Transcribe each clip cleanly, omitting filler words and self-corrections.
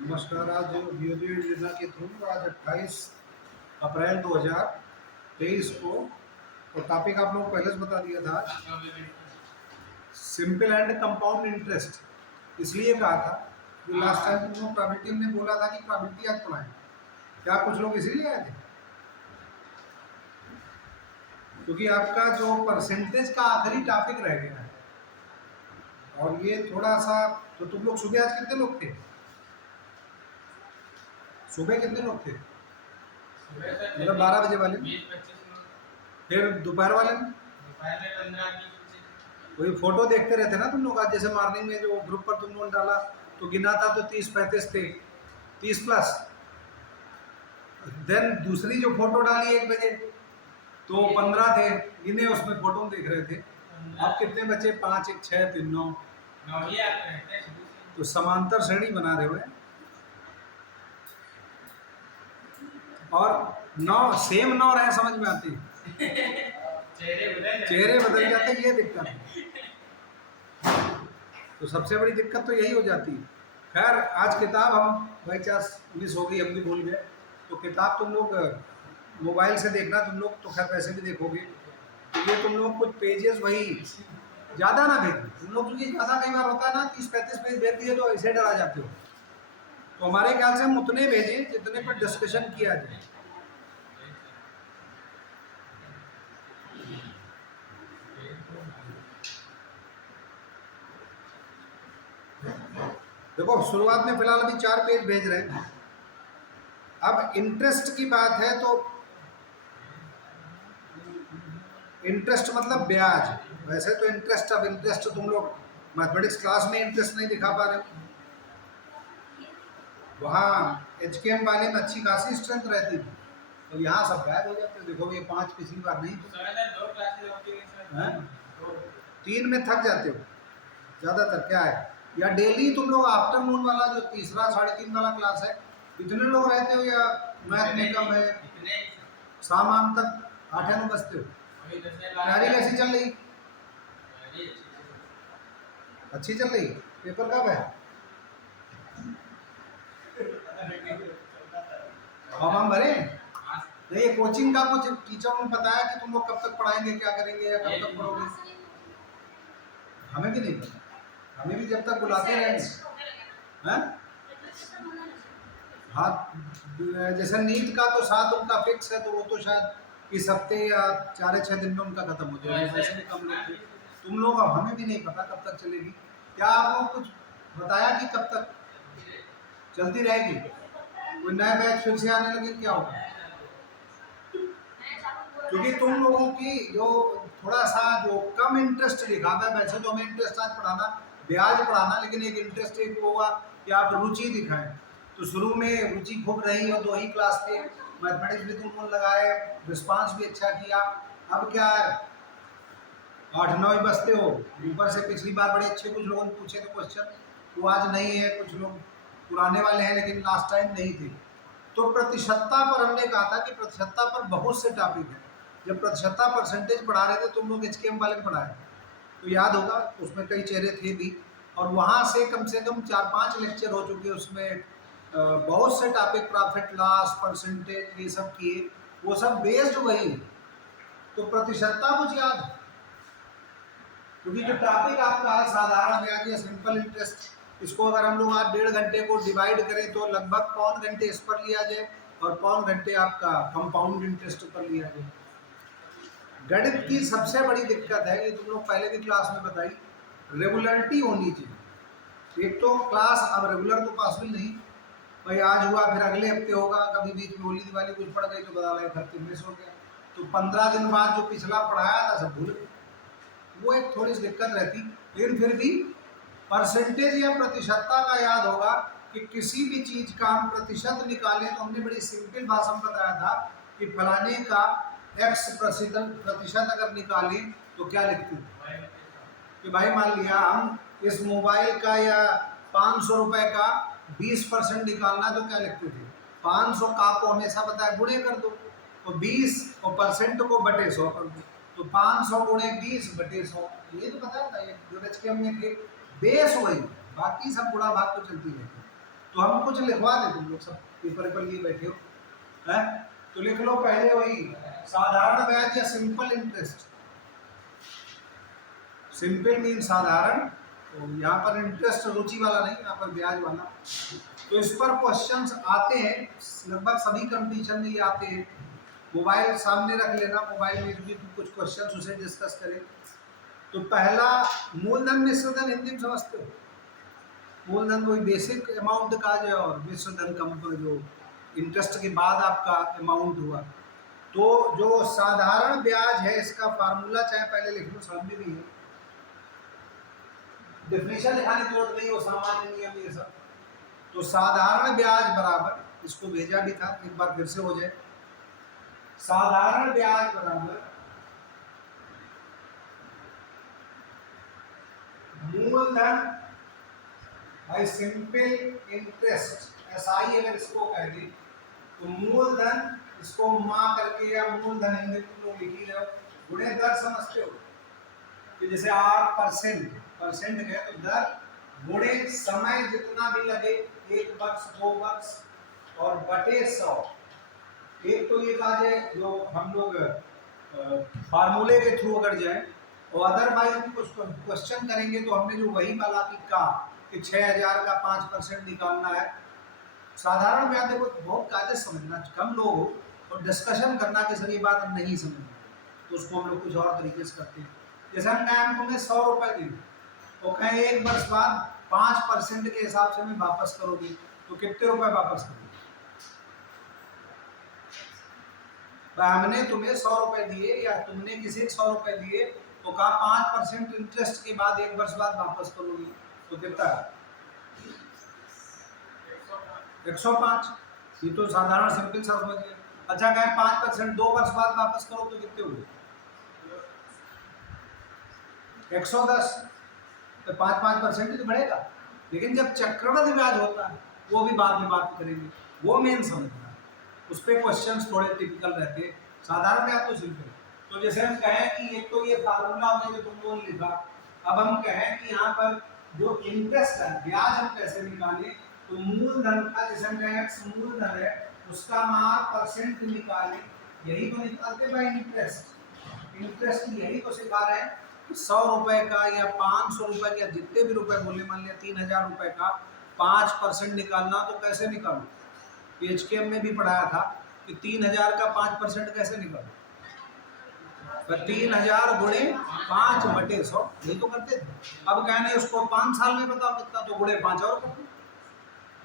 नमस्कार। आज वीडियो योजना के थ्रू आज 28 अप्रैल 2023 को और टॉपिक आप लोगों को पहले से बता दिया था, सिंपल एंड कंपाउंड इंटरेस्ट। इसलिए कहा था कि लास्ट टाइम तुम लोग प्रोबेबिलिटी ने बोला था कि प्रोबेबिलिटी आज पढ़ाएं। क्या कुछ लोग इसीलिए आए थे? क्योंकि आपका जो परसेंटेज का आखिरी टॉपिक रह गया है और ये थोड़ा सा, तो तुम लोग सुबह आज कितने लोग थे? सुबह कितने लोग थे? मतलब 12 बजे वाले। फिर दोपहर वाले में वही फोटो देखते रहते ना तुम लोग। आज जैसे मॉर्निंग में जो ग्रुप पर तुम लोगों ने डाला तो गिना था तो 30-35 थे, 30 प्लस। देन दूसरी जो फोटो डाली 1 बजे तो 15 थे, गिने उसमें फोटो में देख रहे थे। अब कितने बचे? 5, 1, 6, 3, 9। तो समांतर श्रेणी बना रहे हुए और 9 सेम 9 रहे, समझ में आती है। चेहरे बदल जाते, ये दिक्कत है। तो सबसे बड़ी दिक्कत तो यही हो जाती है। खैर, आज किताब हम बाई चांस मिस हो गई, हम भी भूल गए। तो किताब तुम लोग मोबाइल से देखना, तुम लोग तो खैर वैसे भी देखोगे। तो ये तुम लोग कुछ पेजेस वही ज़्यादा ना भेज तुम लोग, क्योंकि ज़्यादा कई बार होता है ना 30-35 पेज भेज दिए तो ऐसे डरा जाते हो। तो हमारे ख्याल से हम उतने भेजें जितने पर डिस्कशन किया जाए। देखो, शुरुआत में फिलहाल अभी 4 पेज भेज रहे हैं। अब इंटरेस्ट की बात है तो इंटरेस्ट मतलब ब्याज। वैसे तो इंटरेस्ट, अब इंटरेस्ट तुम लोग मैथमेटिक्स क्लास में इंटरेस्ट नहीं दिखा पा रहे हो। वहाँ एचकेएम वाले में अच्छी खासी स्ट्रेंथ रहती थी, तो यहाँ सब गायब हो जाते। देखो ये 5 पिछली बार नहीं थे, 3 में थक जाते हो ज़्यादातर। क्या है, या डेली तुम लोग आफ्टरनून वाला जो तीसरा 3:30 वाला क्लास है, इतने लोग रहते हो या मैथ में कम है? शाम तक 8-9 बजते हो। तैयारी कैसी चल रही? अच्छी चल रही। पेपर कब है? फॉर्म हम भरे नहीं? ये कोचिंग का कुछ टीचर ने बताया कि तुम लोग कब तक पढ़ाएंगे, क्या करेंगे या कब तक पढ़ोगे? हमें भी नहीं पता, हमें भी जब तक बुलाते रहेंगे। हैं? हाँ, जैसे नीट का तो 7 उनका फिक्स है, तो वो तो शायद इस हफ्ते या 4-6 दिन में उनका खत्म हो जाएगा। वैसे भी कम लोग थे। तुम लोग, अब हमें भी नहीं पता कब तक चलेगी। क्या आप लोग कुछ बताया कि कब तक चलती रहेगी? कोई नया बैच फिर से आने लगे, क्या होगा? क्योंकि तुम लोगों की जो थोड़ा सा जो कम इंटरेस्ट दिखा है, वैसे तो हमें इंटरेस्ट आज पढ़ाना, ब्याज पढ़ाना, लेकिन एक इंटरेस्ट एक होगा कि आप रुचि दिखाएं। तो शुरू में रुचि खूब रही और 2 ही क्लास पे मैथमेटिक्स भी तुम लोग लगाए, रिस्पांस भी अच्छा किया। अब क्या है, 8-9 ही बजते हो। ऊपर से पिछली बार बड़े अच्छे कुछ लोगों ने पूछे थे क्वेश्चन, तो आज नहीं है। कुछ लोग पुराने वाले हैं लेकिन लास्ट टाइम नहीं थे। तो प्रतिशतता पर हमने कहा था कि प्रतिशतता पर बहुत से टॉपिक हैं। जब प्रतिशतता परसेंटेज पढ़ा रहे थे तुम लोग एचकेएम वाले में पढ़ाए, तो याद होगा उसमें कई चेहरे थे भी। और वहाँ से कम 4-5 लेक्चर हो चुके। उसमें बहुत से टॉपिक, प्रॉफिट लॉस, परसेंटेज, ये सब किए। वो सब बेस्ड वही है। तो प्रतिशतता कुछ याद है, क्योंकि जो टॉपिक आपका है साधारण ब्याज या सिंपल इंटरेस्ट, इसको अगर हम लोग आज 1.5 घंटे को डिवाइड करें तो लगभग 1.25 घंटे इस पर लिया जाए और 1.25 घंटे आपका कंपाउंड इंटरेस्ट पर लिया जाए। गणित की सबसे बड़ी दिक्कत है, ये तुम लोग पहले भी क्लास में बताई, रेगुलरिटी होनी चाहिए। एक तो क्लास अब रेगुलर तो पॉसिबल नहीं, भाई आज हुआ फिर अगले हफ्ते होगा, कभी बीच में होली दिवाली कुछ पड़ गई तो बता लगे 30 मिस हो गया, तो 15 दिन बाद जो पिछला पढ़ाया था सब भूल गए। वो एक थोड़ी सी दिक्कत रहती। लेकिन फिर भी परसेंटेज या प्रतिशतता का याद होगा कि किसी भी चीज़ का हम प्रतिशत निकालें तो हमने बड़ी सिंपल भाषा में बताया था कि फलाने का x प्रतिशत अगर निकालें तो क्या लिखते हैं कि भाई मान लिया हम इस मोबाइल का या 500 रुपये का 20% निकालना है तो क्या लिखते थे? 500 का को हमेशा बताया गुणे कर दो, तो 20 और परसेंट को बटे 100 कर दो, तो 500 गुणे 20 बटे 100। ये तो बताया था, ये जो एचकेएम में थे बेस वही, बाकी सब गुणा भाग तो चलती रहती। तो हम कुछ लिखवा दें, तुम लोग सब पेपर पर लिए बैठे हो हैं, तो लिख लो पहले वही साधारण ब्याज या सिंपल इंटरेस्ट। सिंपल मीन साधारण, तो यहाँ पर इंटरेस्ट रुचि वाला नहीं, यहाँ पर ब्याज वाला। तो इस पर क्वेश्चंस आते हैं, लगभग सभी कंपटीशन में ये आते हैं। मोबाइल सामने रख लेना, मोबाइल में भी कुछ क्वेश्चंस उसे डिस्कस करें। तो पहला, मूलधन मिश्रधन हिंदी में समझते हो? मूलधन वही बेसिक अमाउंट का जो, और मिश्रधन का जो इंटरेस्ट के बाद आपका अमाउंट हुआ। तो जो साधारण ब्याज है इसका फार्मूला चाहे पहले लिख लो, सामने भी है, डेफिनेशन लिखाने की जरूरत नहीं, वो सामान्य नियम ये सब। तो साधारण ब्याज बराबर, इसको भेजा भी था, एक बार फिर से हो जाए, साधारण ब्याज बराबर मूलधन बाय सिंपल इंटरेस्ट, एसआई अगर इसको कह दे तो मूलधन, इसको मां करके या मूलधन हिंदी में लोग लिख ही रहे हो, गुणे दर समझते हो कि जैसे 8% परसेंट है तो दर गुणे समय जितना भी लगे, 1 वर्ष 2 वर्ष और बटे 100। एक तो ये कहा जाए जो हम लोग फार्मूले के थ्रू अगर जाए, और अदरवाइज कुछ क्वेश्चन करेंगे तो हमने जो वही वाला की कहा कि 6000 का 5% निकालना है। साधारण ब्याज देखो बहुत कायदे समझना, कम लोग हो और डिस्कशन करना कि सर ये बात हम नहीं समझ, तो उसको हम लोग कुछ और तरीके से करते हैं। जैसे हम कहें तुम्हें 100 रुपये दी और कहें 1 वर्ष बाद 5% के हिसाब से मैं वापस करोगी, तो कितने रुपए वापस करोगी? हमने तुम्हें 100 रुपए दिए या तुमने किसी 100 रुपए दिए, तो कहा 5% इंटरेस्ट के बाद 1 वर्ष बाद वापस करोगी, तो कितना? 105। ये तो साधारण सिंपल सा समझ गए। अच्छा कहें 5% 2 वर्ष बाद वापस करो तो कितने हुए? 110। तो 5% तो बढ़ेगा, लेकिन जब चक्रवृद्धि ब्याज होता है वो भी बाद में बात करेंगे, वो मेन समझना है, उस पर क्वेश्चन थोड़े टिपिकल रहते हैं। साधारण ब्याज तो सिंपल। तो जैसे हम कहें कि एक तो ये फार्मूला में जो तुम लोगों ने लिखा, अब हम कहें कि यहाँ पर जो इंटरेस्ट है, ब्याज हम कैसे निकालें, तो मूलधन का, जैसे हम कहें x मूलधन है उसका मान परसेंट निकालें, यही तो निकालते भाई इंटरेस्ट। इंटरेस्ट यही तो सिखा रहे हैं, 100 रुपए का या 500 रुपए का, जितने भी रुपए बोले, मान लिया 3000 रुपए का 5% निकालना, तो कैसे निकालो? PHKM में भी पढ़ाया था कि 3000 का 5% कैसे निकालो, 3000 गुणे 5/100, यही तो करते थे। अब कहने उसको 5 साल में बताओ कितना, तो गुणे 5 और करते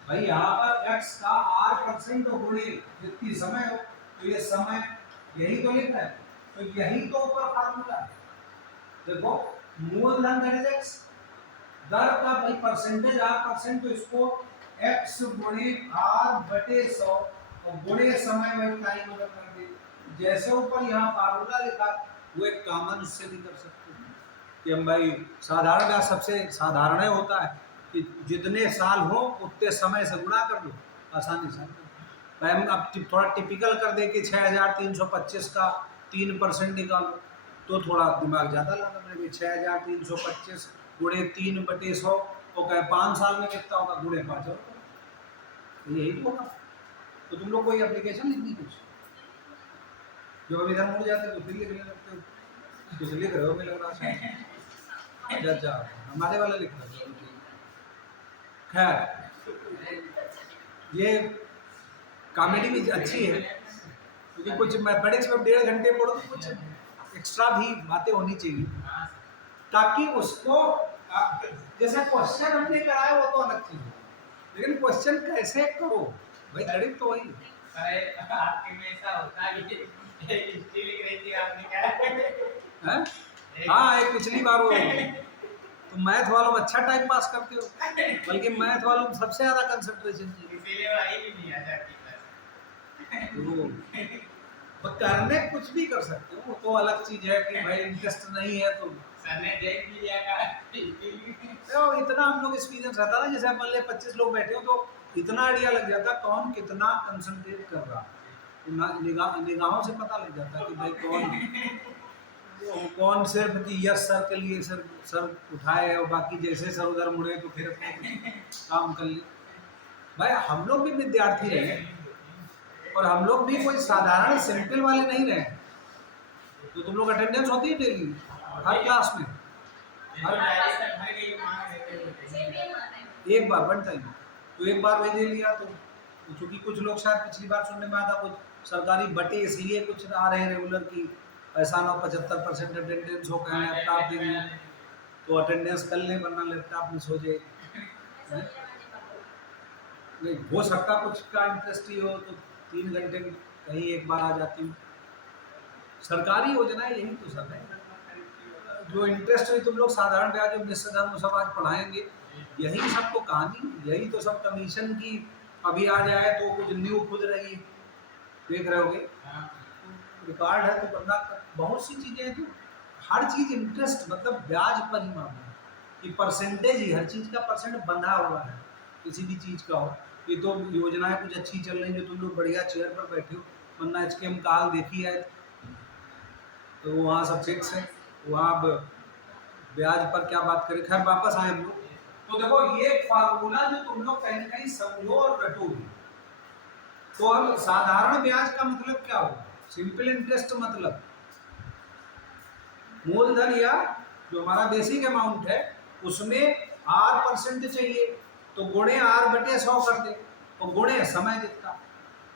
भाई। यहाँ पर x का 8% तो गुणे जितनी समय हो, तो ये समय यही तो लिखा है, तो यही तो ऊपर फार्मूला है। देखो मूलधन दैट इज x, दर का भाई परसेंटेज 8%, तो इसको x गुणे 8/100 और गुणे समय में टाइम अगर कर दे, जैसे ऊपर यहाँ फार्मूला लिखा वो एक कॉमन उससे भी कर सकते हैं कि हम भाई साधारण ब्याज सबसे साधारण होता है कि जितने साल हो उतने समय से गुणा कर दो, आसानी से। भाई हम अब थोड़ा टिपिकल कर दे कि 6325 का 3% निकालो, तो थोड़ा दिमाग ज़्यादा लगा मेरे। 6325 गुणे 3/100 तो कहे 5 साल में कितना होगा, गुणे 5 और, यही तो होगा। तो तुम लोग कोई एप्लीकेशन लिखनी कुछ, जब अब इधर मुड़ जाते तो फिर लिखने लगते हो, कुछ लिख रहे हो मैं लग रहा है। अच्छा हमारे वाला लिख रहा है। खैर ये कॉमेडी भी अच्छी है, क्योंकि कुछ मैथमेटिक्स में 1.5 घंटे पढ़ो तो कुछ एक्स्ट्रा भी बातें होनी चाहिए, ताकि उसको जैसे क्वेश्चन हमने कराया वो तो अलग चीज है, लेकिन क्वेश्चन कैसे करो भाई, गणित तो वही। आपके में ऐसा होता है कि हिस्ट्री लिख रही थी आपने क्या? हाँ एक पिछली बार वो, तो मैथ वालों में अच्छा टाइम पास करते हो, बल्कि मैथ वालों में सबसे ज्यादा कंसंट्रेशन चाहिए, इसीलिए पढ़ाई भी नहीं आ जाती। तो करने कुछ भी कर सकते हो, वो तो अलग चीज है कि भाई इंटरेस्ट नहीं है तो सर ने देख भी लिया का तो इतना हम लोग एक्सपीरियंस रहता ना, जैसे मान ले 25 लोग बैठे हो तो इतना आइडिया लग जाता कौन कितना कंसंट्रेट कर रहा, निगाहों से पता लग जाता है कि भाई कौन सिर्फ कि यस सर के लिए सर उठाए और बाकी जैसे सर उधर मुड़े तो फिर अपने काम कर ले। भाई हम लोग भी विद्यार्थी रहे और हम लोग भी कोई साधारण सिंपल वाले नहीं रहे। तो तुम लोग अटेंडेंस होती है डेली हर क्लास में? एक बार वन टाइम, तो एक बार वही दे लिया। तो चूंकि कुछ लोग शायद पिछली बार सुनने में आया था कुछ सरकारी बटे इसलिए कुछ आ रहे हैं रेगुलर की ऐसा ना 75% अटेंडेंस हो गया लैपटॉप देंगे तो अटेंडेंस कर लें वरना लैपटॉप मिस हो जाए। नहीं हो सकता कुछ का इंटरेस्ट ही हो तो 3 घंटे में कहीं एक बार आ जाती हूँ। सरकारी योजना यही तो सब है जो इंटरेस्ट हुई तुम लोग साधारण ब्याज में मिश्र धर्म सब आज पढ़ाएंगे। यही सब तो कहानी, यही तो सब कमीशन की अभी आ जाए तो कुछ न्यू खुद रही देख रहे होगे रिकॉर्ड है तो बंदा बहुत सी चीजें हैं तो हर चीज इंटरेस्ट मतलब ब्याज पर ही मामला है कि परसेंटेज ही हर चीज का परसेंट बंधा हुआ है किसी भी चीज का हो। ये तो योजनाएं कुछ अच्छी चल रही जो तुम लोग बढ़िया चेयर पर बैठे हो वरना एचकेएम काल देखी है तो वहाँ सब फिक्स है वहाँ अब ब्याज पर क्या बात करें। खैर वापस आए हम लोग तो देखो ये फार्मूला जो तुम लोग कहीं ना कहीं समझो और रटो भी। तो अब साधारण ब्याज का मतलब क्या हो सिंपल इंटरेस्ट मतलब मूलधन या जो हमारा बेसिक अमाउंट है उसमें R% चाहिए तो गुणे R/100 कर दे और गुणे समय कितना।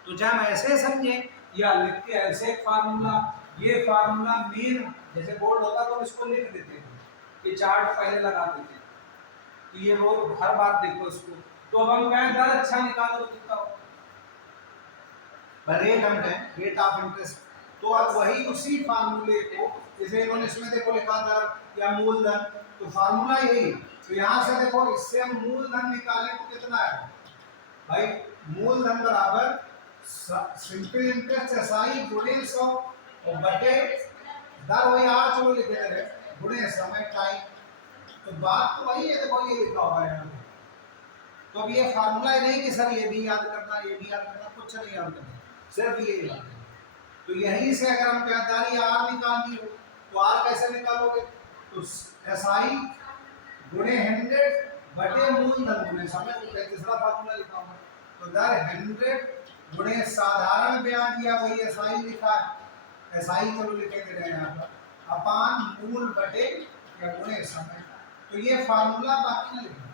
तो चाहे हम ऐसे समझें या लिख के ऐसे एक फार्मूला ये फार्मूला मेन जैसे बोर्ड होता तो इसको लिख देते हैं ये चार्ट पहले लगा देते हैं कि ये रोज हर बार देखो इसको। तो अब हम कहें दर अच्छा निकालो कितना हो रेट हम कहें रेट ऑफ इंटरेस्ट तो अब वही उसी फार्मूले को जैसे इन्होंने इसमें देखो लिखा दर या मूलधन तो फार्मूला यही। तो यहाँ से देखो इससे हम मूलधन निकालें तो कितना है भाई मूलधन बराबर सिंपल इंटरेस्ट एसआई गुणे 100 और बटे दर वही आर चलो लिखे दे रहे गुणे समय टाइम। तो बात तो वही है देखो ये लिखा हुआ है यहाँ पे। तो अब ये फार्मूला ही नहीं कि सर ये भी याद करना ये भी याद करना कुछ नहीं याद करना सिर्फ ये याद करना। तो यहीं से अगर हम ब्याजदारी आर निकालनी हो तो आर कैसे निकालोगे तो एसआई गुणे 100 बटे मूलधन गुणे समय तीसरा फार्मूला लिखा हुआ तो दर 100 गुणे साधारण ब्याज या वही एसआई लिखा है एसआई चलो लिखे दे रहे हैं यहाँ पर अपान मूल बटे या गुणे समय। तो ये फार्मूला बाकी ना लिखना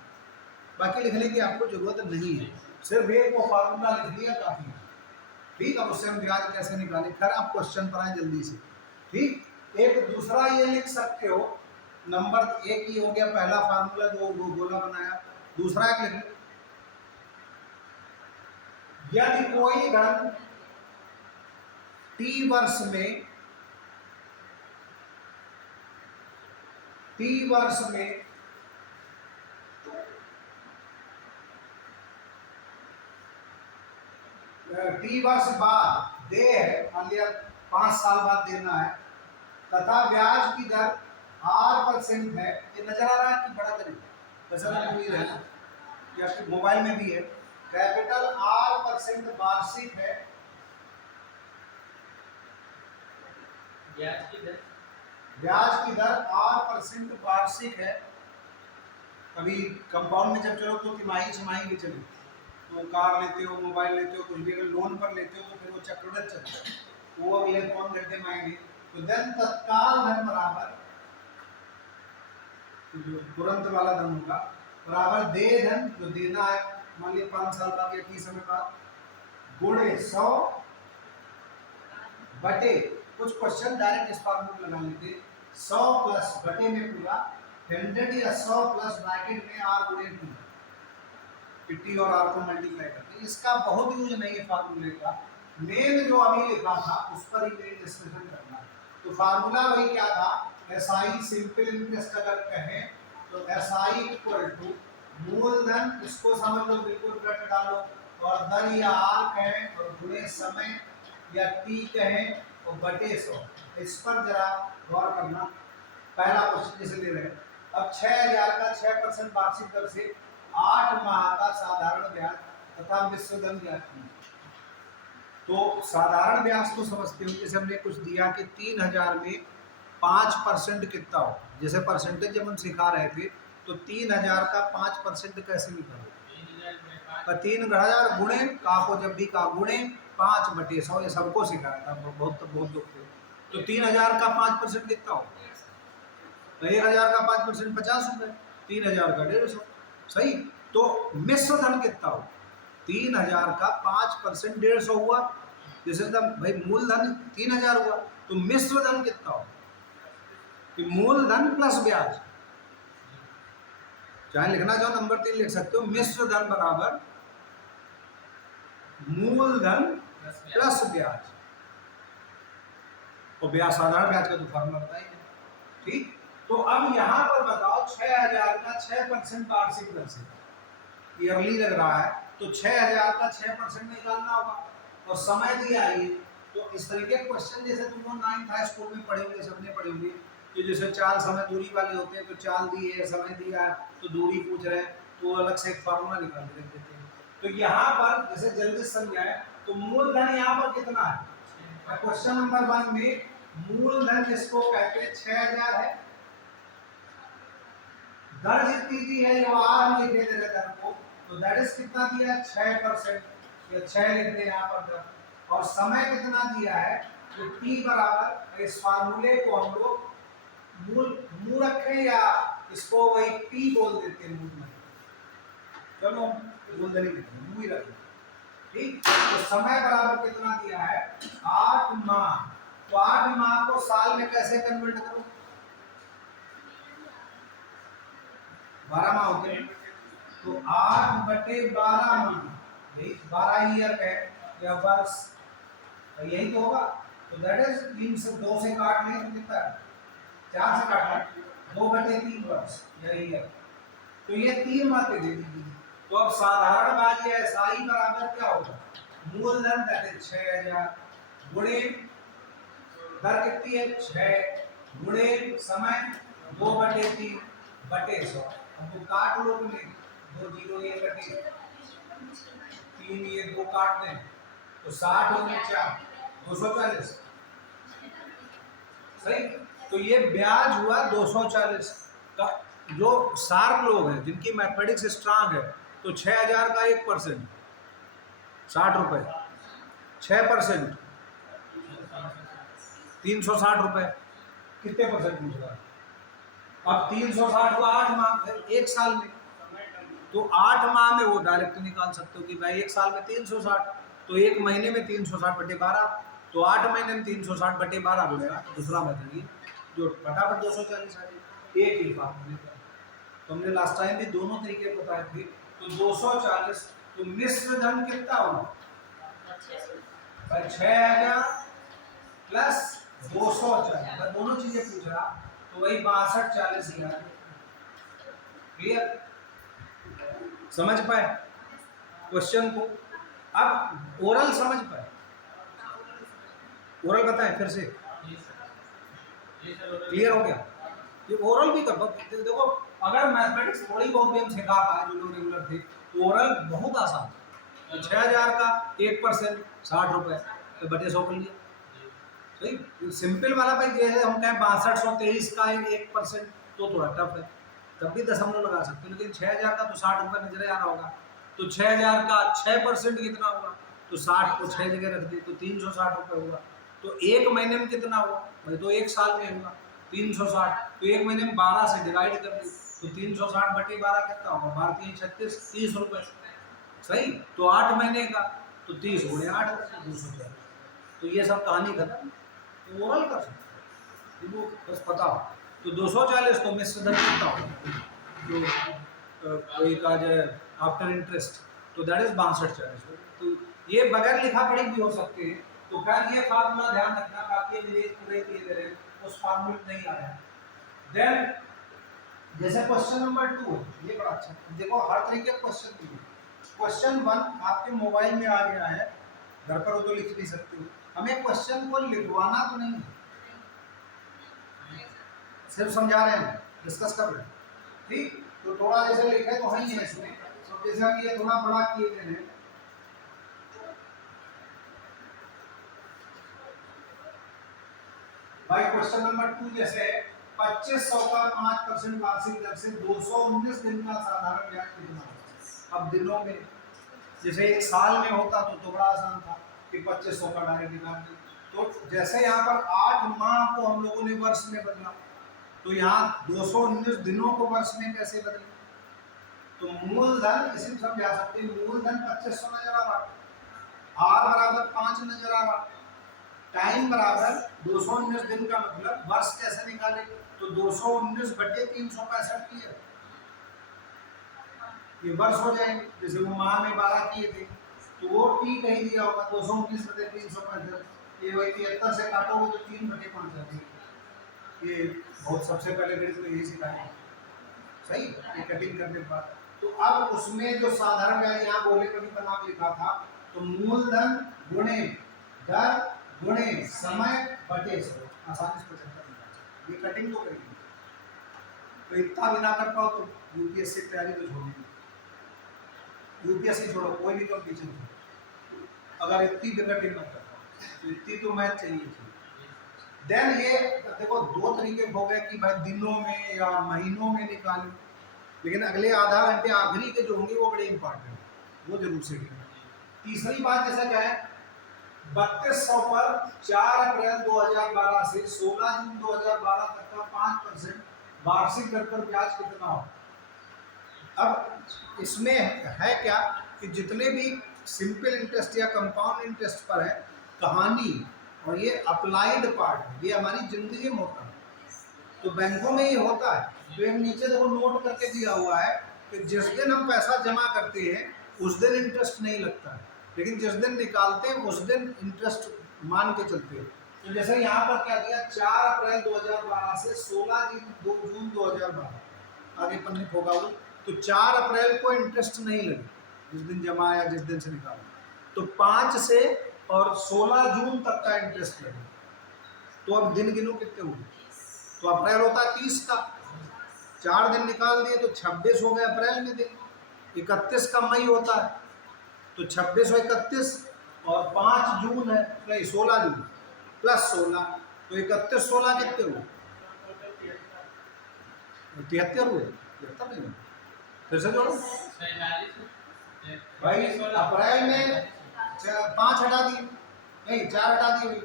बाकी लिखने की आपको जरूरत नहीं है सिर्फ एक को फार्मूला लिख लिया काफी है। ठीक अब उससे हम ब्याज कैसे निकालें खैर आप क्वेश्चन पर आए जल्दी से। ठीक एक दूसरा ये लिख सकते हो नंबर एक ही हो गया पहला फार्मूला जो गोला बनाया। दूसरा एक लिख यदि कोई धन टी वर्ष में टी वर्ष बाद दे है मान लिया 5 साल बाद देना है तथा ब्याज की दर R% है। ये नजर आ रहा है कि बड़ा करीब वैसे है ना या फिर मोबाइल में भी है कैपिटल R% वार्षिक है ब्याज की दर R% वार्षिक है। अभी कंपाउंड में जब चलो तो तिमाही छमाही भी चले तो कार लेते हो मोबाइल लेते हो कुछ भी अगर लोन पर लेते हो तो फिर वो चक्रवृद्धि चलता है वो अगले कौन घंटे में आएंगे। तो धन तत्काल धन बराबर जो तुरंत वाला धन होगा बराबर दे धन जो देना है मान लिया 5 साल बाद या 30 समय बाद गुणे 100 बटे कुछ क्वेश्चन डायरेक्ट इस फार्मूला लगा लेते 100 प्लस बटे में पूरा 100 या 100 प्लस ब्रैकेट में r गुणे 2 टी और r को मल्टीप्लाई करते इसका बहुत यूज नहीं है फार्मूले का मेन जो अभी लिखा था उस पर ही मेन डिस्कशन करना है। तो फार्मूला वही क्या था एसआई सिंपल इंटरेस्ट अगर कहें तो एसआई इक्वल टू मूलधन इसको समझ लो बिल्कुल रट डालो और दर या आर कहें और गुणे समय या टी कहें और बटे 100। इस पर जरा गौर करना पहला क्वेश्चन जैसे ले रहे हैं अब 6000 का 6% वार्षिक दर से 8 माह का साधारण ब्याज तथा मिश्र धन ज्ञात कीजिए। तो साधारण ब्याज तो समझते हो जैसे हमने कुछ दिया कि 3000 में 5% कितना हो जैसे परसेंटेज जब हम सिखा रहे थे तो 3000 का 5% कैसे निकालो 3000 में पर 3,000 गुणे का को जब भी का गुणे 5/100, ये सबको सिखाया था, बहुत बहुत लोग थे। तो 3,000 का 5% कितना हो? तो 1,000 का 5% 50 रुपये, 3,000 का 150। सही। तो मिश्र धन कितना हो? 3,000 का 5% 150 हुआ, जैसे भाई मूलधन 3,000 हुआ, तो मिश्र धन कितना हो? कि मूलधन प्लस ब्याज, चाहे लिखना चाहो नंबर 3 लिख सकते हो। मिश्र धन बराबर मूलधन प्लस ब्याज, और ब्याज साधारण ब्याज का तो फॉर्मूला बताइए। ठीक। तो अब यहां पर बताओ 6,000 का 6% वार्षिक दर से ईयरली लग रहा है, तो 6,000 का 6% निकालना होगा, और समय दिया है। तो इस तरीके के क्वेश्चन जैसे तुम लोग 9th हाई स्कूल में पढ़े होंगे, सबने पढ़े होंगे, कि जैसे चाल समय दूरी वाले होते हैं, तो चाल दी है, समय दिया है, तो दूरी पूछ रहे हैं, तो अलग से एक फार्मूला निकाल के रख देते हैं। तो यहाँ पर जैसे जल्दी समझाए, तो मूलधन यहाँ पर कितना है? क्वेश्चन नंबर 1 में मूलधन जिसको कहते हैं 6,000 है, दर जितनी दी है जो आर लिखे दे रहे दर को, तो दैट इज कितना दिया है? 6%, या 6 लिख दे यहाँ पर दर, और समय कितना दिया है? तो t बराबर, इस फार्मूले को हम लोग मूल रखें या इसको वही p बोल देते हैं मूल में, चलो मूलधन ही ही रखें। ठीक। तो समय बराबर कितना दिया है? 8 माह। तो 8 माह को साल में कैसे कन्वर्ट करो? 12 माह होते हैं, तो 8/12 माह, यही 12 ईयर है या वर्ष, तो यही तो होगा। तो दैट इज 3 से 2 से काट लें तो कितना है? 4 से काटना, 2/3 वर्ष या ईयर, तो ये 3 बातें दे दी। तो अब साधारण ब्याज या एसआई बराबर क्या होगा? मूलधन दैट इज 6,000 गुणे दर कितनी है? 6 गुणे समय 2/3/100। अब वो काट लो तुमने, 2 0 ये कटे, 3 ये 2 काट दें, तो 60 हो गए 4, 240। सही। तो ये ब्याज हुआ 240 का। जो शार्प लोग हैं, जिनकी मैथमेटिक्स स्ट्रांग है, तो 6,000 का 1% 60 रुपए, 6% 360 रुपए, कितने परसेंट पूछ रहा है? अब 360 को 8 माह, एक साल में, तो 8 माह में वो डायरेक्ट निकाल सकते हो कि भाई एक साल में 360, तो एक महीने में 360/12, तो 8 महीने में 360/12 बनेगा। दूसरा मेथड ये जो फटाफट 240 आ गई, एक ही बात मिलेगा। तो हमने लास्ट टाइम भी दोनों तरीके बताए थे। तो 240, तो मिश्र धन कितना होगा? 6,000 प्लस 240, मैं दोनों चीजें पूछ रहा, तो वही 62-40 ही है। क्लियर? समझ पाए क्वेश्चन को? अब ओरल समझ पाए? ओरल बताएं फिर से, क्लियर हो गया? ये ओरल भी कर देखो, अगर मैथमेटिक्स थोड़ी बहुत भी हम सिखा पाए, जो लोग रेगुलर थे, तो ओरल बहुत आसान। तो 6,000 का 1% 60 रुपए, तो बटे 100 कर लिया। सही। सिंपल वाला भाई जैसे हम कहें 6223 का 1%, तो थोड़ा टफ है, तब भी दशमलव लगा सकते हो, लेकिन 6,000 का तो 60 रुपये नजरे आ रहा होगा। तो 6,000 का 6% कितना होगा? तो 60 को 6 जगह रख दी, तो 360 रुपये होगा। तो एक महीने में कितना हुआ? भाई तो एक साल में होगा 360, तो एक महीने में 12 से डिवाइड कर दी, तो 360/12 कितना होगा? 12×3 = 30 रुपये। सही। तो 8 महीने का, तो 30 गुणे 8 240। तो ये सब कहानी खत्म। तो ओरल कर सकते हो, बस पता हो। तो 240 को मिश्र धन कितना होगा? जो कोई का जो आफ्टर इंटरेस्ट, तो दैट इज 62-40। तो ये बगैर लिखा पढ़ी भी हो सकते हैं। तो फिर ये फार्मूला ध्यान रखना, बाकी मेरे पूरे दिए दे रहे उस फार्मूले नहीं आया। देन जैसे क्वेश्चन नंबर 2, ये बड़ा अच्छा, देखो हर तरीके का क्वेश्चन दिए। क्वेश्चन 1 आपके मोबाइल में आ गया है, घर पर हो तो लिख नहीं सकते हो। हमें क्वेश्चन को लिखवाना तो नहीं है, सिर्फ समझा रहे हैं, डिस्कस कर रहे हैं। ठीक। तो थोड़ा जैसे लिखे तो है इसमें, तो जैसा कि ये थोड़ा बड़ा किए गए हैं। भाई क्वेश्चन नंबर 2 जैसे 2500 का 5% वार्षिक दर से 219 दिन का साधारण ब्याज कितना? अब दिनों में जैसे एक साल में होता तो बड़ा आसान था कि 2500 का डायरेक्ट निकाल दिया। तो जैसे यहाँ पर 8 माह को हम लोगों ने वर्ष में बदला, तो यहाँ 219 दिनों को वर्ष में कैसे बदले? तो मूलधन इसी समझा सकते हैं, मूलधन 2500 नजर आ रहा, आर बराबर 5 नजर आ रहा, टाइम बराबर 219 दिन का मतलब वर्ष कैसे निकाले? तो 219 बटे 365 किए, ये वर्ष हो जाएंगे। जैसे वो माह में 12 किए थे तो वो टी कहीं दिया होगा 219 बटे 365, ये वही 73 से काटोगे तो 3 बटे 5 आती है। ये बहुत सबसे पहले गणित में यही सिखाया, सही, ये कटिंग करने के बाद। तो अब उसमें जो साधारण ब्याज यहाँ बोले कभी बनाम लिखा था, तो मूलधन गुणे दर गुणे समय बटे 100, आसानी से 75 ये कटिंग तो करेंगे। तो इतना भी ना कर पाओ तो यूपीएससी तैयारी तो छोड़नी, यूपीएससी छोड़ो, कोई भी कंपटीशन छोड़ो, अगर इतनी भी कटिंग मत कर पाओ तो इतनी तो मैथ चाहिए थी। देन ये देखो दो तरीके हो गए कि भाई दिनों में या महीनों में निकालें, लेकिन अगले आधा घंटे आखिरी के जो होंगे वो बड़े इंपॉर्टेंट, वो जरूर सीखेंगे। तीसरी बात जैसा क्या है, 3200 पर 4 अप्रैल 2012 से 16 जून 2012 तक का 5% वार्षिक दर पर ब्याज कितना हो? अब इसमें है क्या कि जितने भी सिंपल इंटरेस्ट या कंपाउंड इंटरेस्ट पर है कहानी, और ये अप्लाइड पार्ट है, ये हमारी जिंदगी में होता है, तो बैंकों में ये होता है। तो एक नीचे देखो नोट करके दिया हुआ है कि जिस दिन हम पैसा जमा करते हैं उस दिन इंटरेस्ट नहीं लगता है, लेकिन जिस दिन निकालते हैं उस दिन इंटरेस्ट मान के चलते हैं। तो जैसे यहाँ पर क्या दिया, 4 अप्रैल 2012 से 16 जून 2012, आगे पन्ने होगा वो, तो 4 अप्रैल को इंटरेस्ट नहीं लगे जिस दिन जमा आया, जिस दिन से निकाला, तो 5 से और 16 जून तक का इंटरेस्ट लगे। तो अब दिन गिनो कितने हुए, तो अप्रैल होता है 30 का, 4 दिन निकाल दिए तो 26 हो गए अप्रैल में दिन, 31 का मई होता है तो 26 और 31, और 5 जून है, नहीं 16 जून प्लस 16, तो 31 16 कितने हुए, 73 हुए, 73 नहीं, फिर से जोड़ो भाई, अप्रैल में 5 हटा दिए, नहीं 4 हटा दिए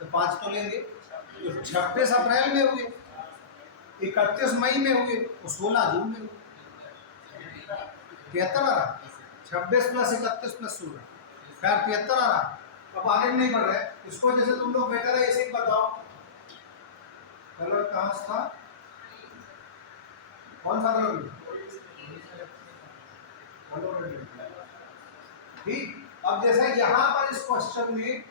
तो 5 तो लेंगे, तो 26 अप्रैल में हुए, 31 मई में हुए, तो 16 जून में हुए, 73 आ रहा, 26 प्लस 31 प्लस 16, खैर 73 आ रहा। अब आगे नहीं बढ़ रहे, इसको जैसे तुम लोग बेटर है ऐसे ही बताओ, कलर कहाँ था, कौन सा कलर, ठीक। अब जैसे यहाँ पर इस क्वेश्चन में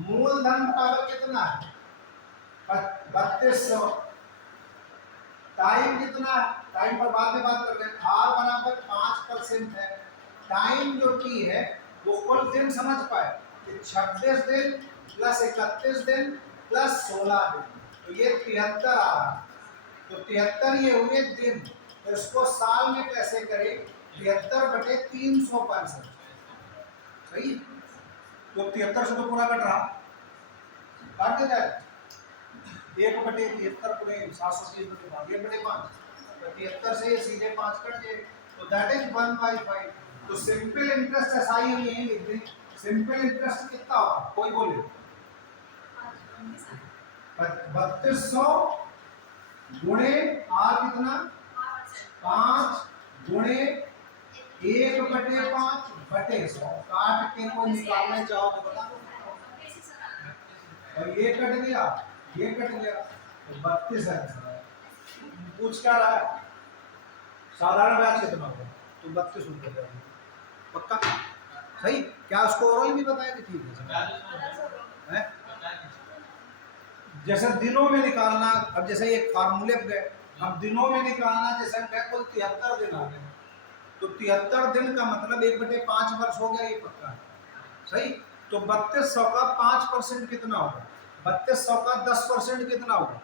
मूलधन बराबर कितना है, 3200, टाइम कितना, टाइम पर बाद में बात करते हैं, आर बराबर 5% है, टाइम जो टी है वो कुल दिन समझ पाए, 26 दिन प्लस 31 दिन प्लस 16 दिन, तो ये 73 आ रहा, तो 73 ये हुए दिन, तो इसको साल में कैसे करें, 73 बटे 365, सही, तो 73 से तो पूरा कट रहा, काट देता है 1 बटे 73 पूरे 730 बटे 5, 1 बटे 5, 73 से सीधे 5 कट गए, तो दैट इज 1/5। तो सिंपल इंटरेस्ट एसआई हम यही लिख दें, सिंपल इंटरेस्ट कितना होगा, कोई बोले, 3200 गुणे आर कितना, 5 गुणे 1 बटे 5 बटे 100, काट के कोई निकालना चाहो तो बता दो, और ये कट गया, ये कट गया, तो 32 है। पूछ क्या रहा है, साधारण ब्याज कितना होगा, तो 32 रुपये, पक्का, सही, क्या उसको ओरल भी बताया कि ठीक है, जैसे दिनों में निकालना, अब जैसे एक फार्मूले पे गए, अब दिनों में निकालना, जैसे हम कुल 73 दिन आ गए, तो 73 दिन का मतलब 1 बटे 5 वर्ष हो गया, ये पक्का है, सही। तो 3200 का 5% कितना होगा, 3200 का 10% कितना होगा,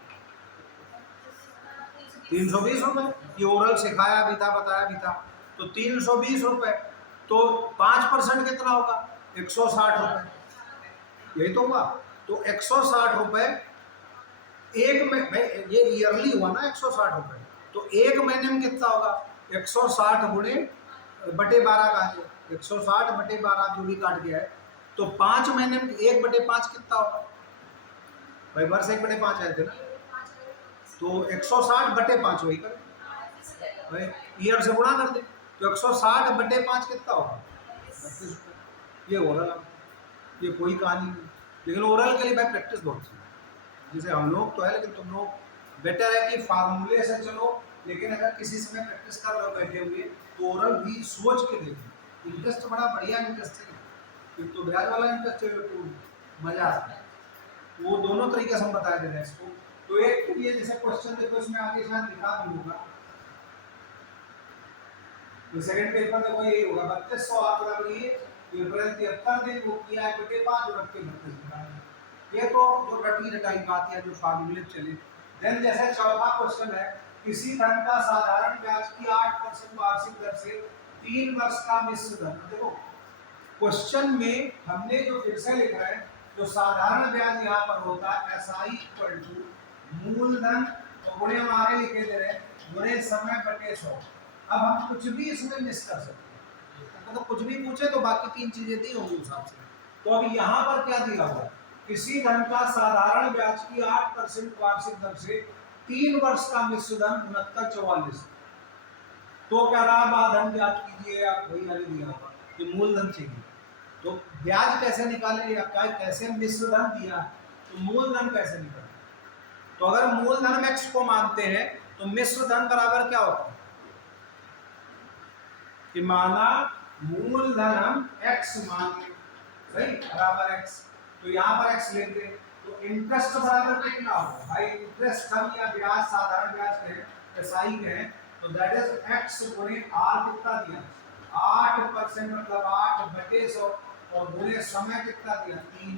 320 रुपए, ये ओरल सिखाया भी था, बताया भी था, तो 320 रुपए, तो 5% कितना होगा, 160 रुपए, यही तो हुआ, तो 160 रुपए एक में, ये ईयरली हुआ ना 160 रुपए, तो एक महीने में कितना होगा, 160 गुणे बटे 12 का है, 160 बटे 12 जो भी काट गया है, तो 5 महीने में 1/5 कितना होगा भाई? वर्ष 1/5 आए थे ना, तो 160 बटे 5 वही कर भाई, ईयर से गुणा कर दे, तो 160 बटे 5 कितना होगा? 32 रुपये। ये ओरल, ये कोई कहानी नहीं, लेकिन ओरल के लिए भाई प्रैक्टिस बहुत चाहिए। जैसे हम लोग तो है, लेकिन तुम लोग बेटर है कि फार्मूले से चलो, लेकिन अगर किसी समय प्रैक्टिस कर रहे हो बैठे हुए तो ओरल भी सोच के देखो। इंटरेस्ट बड़ा बढ़िया इंटरेस्ट है, फिर तो ब्याज वाला इंटरेस्ट है तो मजा आता है। वो दोनों तरीके से हम बता दे रहे हैं इसको। तो एक तो ये जैसे क्वेश्चन देखो, इसमें आगे शायद लिखा भी होगा, तो सेकंड पेपर देखो यही होगा, 3200 आप बराबर ये अप्रैल 73 दिन वो किया है बटे 5 रख के 32 निकालना। ये तो जो रटी रटाई बात है, जो फार्मूले चले। देन जैसे चौथा क्वेश्चन है, किसी धन का साधारण ब्याज की 8% वार्षिक दर से 3 वर्ष का मिश्र धन। देखो क्वेश्चन में हमने जो फिर से लिखा है, जो साधारण ब्याज यहाँ पर होता है SI इक्वल टू मूलधन तो गुणे हमारे लिखे दे रहे हैं गुणे समय बटे 100। अब हम कुछ भी इसमें मिस कर सकते हैं, मतलब कुछ भी पूछे तो बाकी 3 चीजें दी होंगी उस हिसाब से। तो अब यहाँ पर क्या दिया हुआ है, किसी धन का साधारण ब्याज की 8% वार्षिक दर से 3 वर्ष का मिश्र धन 6944। तो क्या रहा बाधन ब्याज कीजिए, आप वही वाली दिया हुआ कि मूलधन चाहिए, तो ब्याज कैसे निकाले या कैसे मिश्र धन दिया, तो मूलधन कैसे निकाले। तो अगर मूलधन हम x को मानते हैं तो मिश्र धन बराबर क्या होता है कि माना मूलधन हम x मान लें, सही, बराबर x, तो यहाँ पर x लेते हैं, तो इंटरेस्ट बराबर कितना होगा भाई? इंटरेस्ट हम या ब्याज साधारण ब्याज कहें SI कहें, तो दैट इज x गुणे r कितना दिया 8% मतलब 8/100 और गुणे समय कितना दिया 3,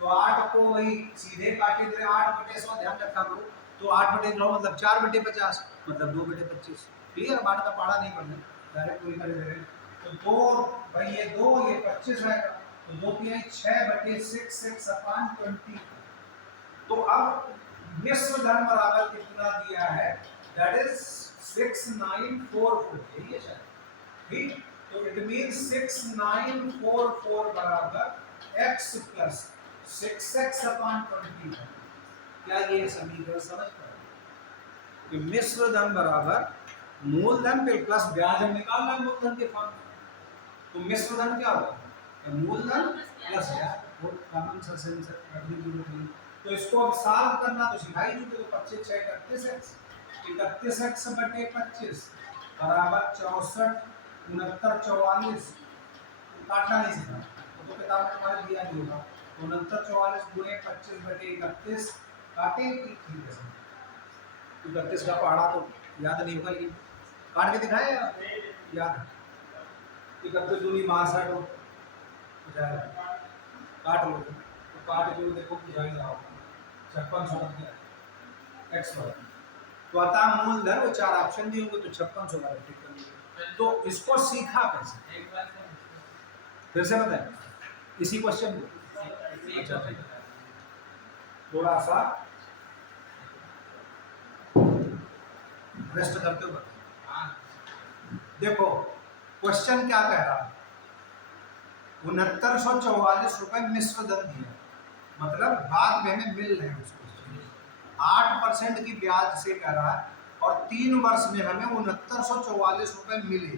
तो 8 को वही सीधे काटे दे 8/100 ध्यान रखा करो, तो 8/9 मतलब 4/50 मतलब 2/25। क्लियर? 8 का पढ़ा नहीं पढ़ना, डायरेक्ट पूरी कर दे रहे हैं। तो 2 भाई ये 2 ये 25 आएगा, तो 2 3 6/6/20। तो अब मिश्र धन बराबर कितना दिया है, दैट इज 6944, यही है शायद, ठीक। तो इट मींस 6944 बराबर x प्लस 6x/20। क्या ये समीकरण समझ पा रहे हो कि मिश्र धन बराबर मूलधन प्लस ब्याज हम निकालना है मूलधन के फॉर्म में, तो मिश्र धन क्या होगा मूलधन प्लस ब्याज, वो कॉमन सेंस रखने की जरूरत नहीं। तो इसको अब सॉल्व करना तो सिखाई दी, तो 25 6 31x 31x/25 बराबर 64 69 44, काटना नहीं सीखा तो किताब में तुम्हारे दिया नहीं होगा, 69 44 गुणे 25/31 काटे की ठीक है। 31 का पहाड़ा तो याद नहीं होगा, लेकिन काट के दिखाए याद है। 31 दूनी 62 हो जाएगा, काट लो तो काट के देखो कि जाएगा 5600 x पर। तो अतः मूलधन वो 4 ऑप्शन दिए होंगे, तो 5600 का टिक कर लीजिए। तो इसको सीखा कैसे, एक बार से फिर से बताएं इसी क्वेश्चन को। अच्छा थोड़ा सा रेस्ट करते हुए देखो क्वेश्चन क्या कह रहा है, 6944 रुपए मिश्र धन दिया, मतलब बाद में हमें मिल रहे हैं उसको 8% की ब्याज से कह रहा है, और 3 वर्ष में हमें 6944 रुपए मिले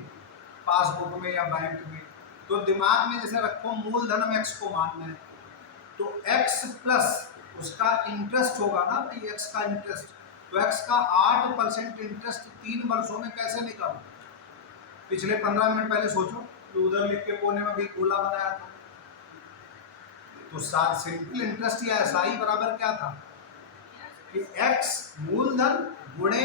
पासबुक में या बैंक में। तो दिमाग में जैसे रखो मूलधन हम x को मानना है, तो x प्लस उसका इंटरेस्ट होगा ना भाई, x का इंटरेस्ट, तो x का 8% इंटरेस्ट 3 वर्षों में कैसे निकालूं? पिछले 15 मिनट पहले सोचो, तो उधर लिख के कोने में भी गोला बनाया था, तो साथ सिंपल इंटरेस्ट या SI बराबर क्या था कि x मूलधन गुणे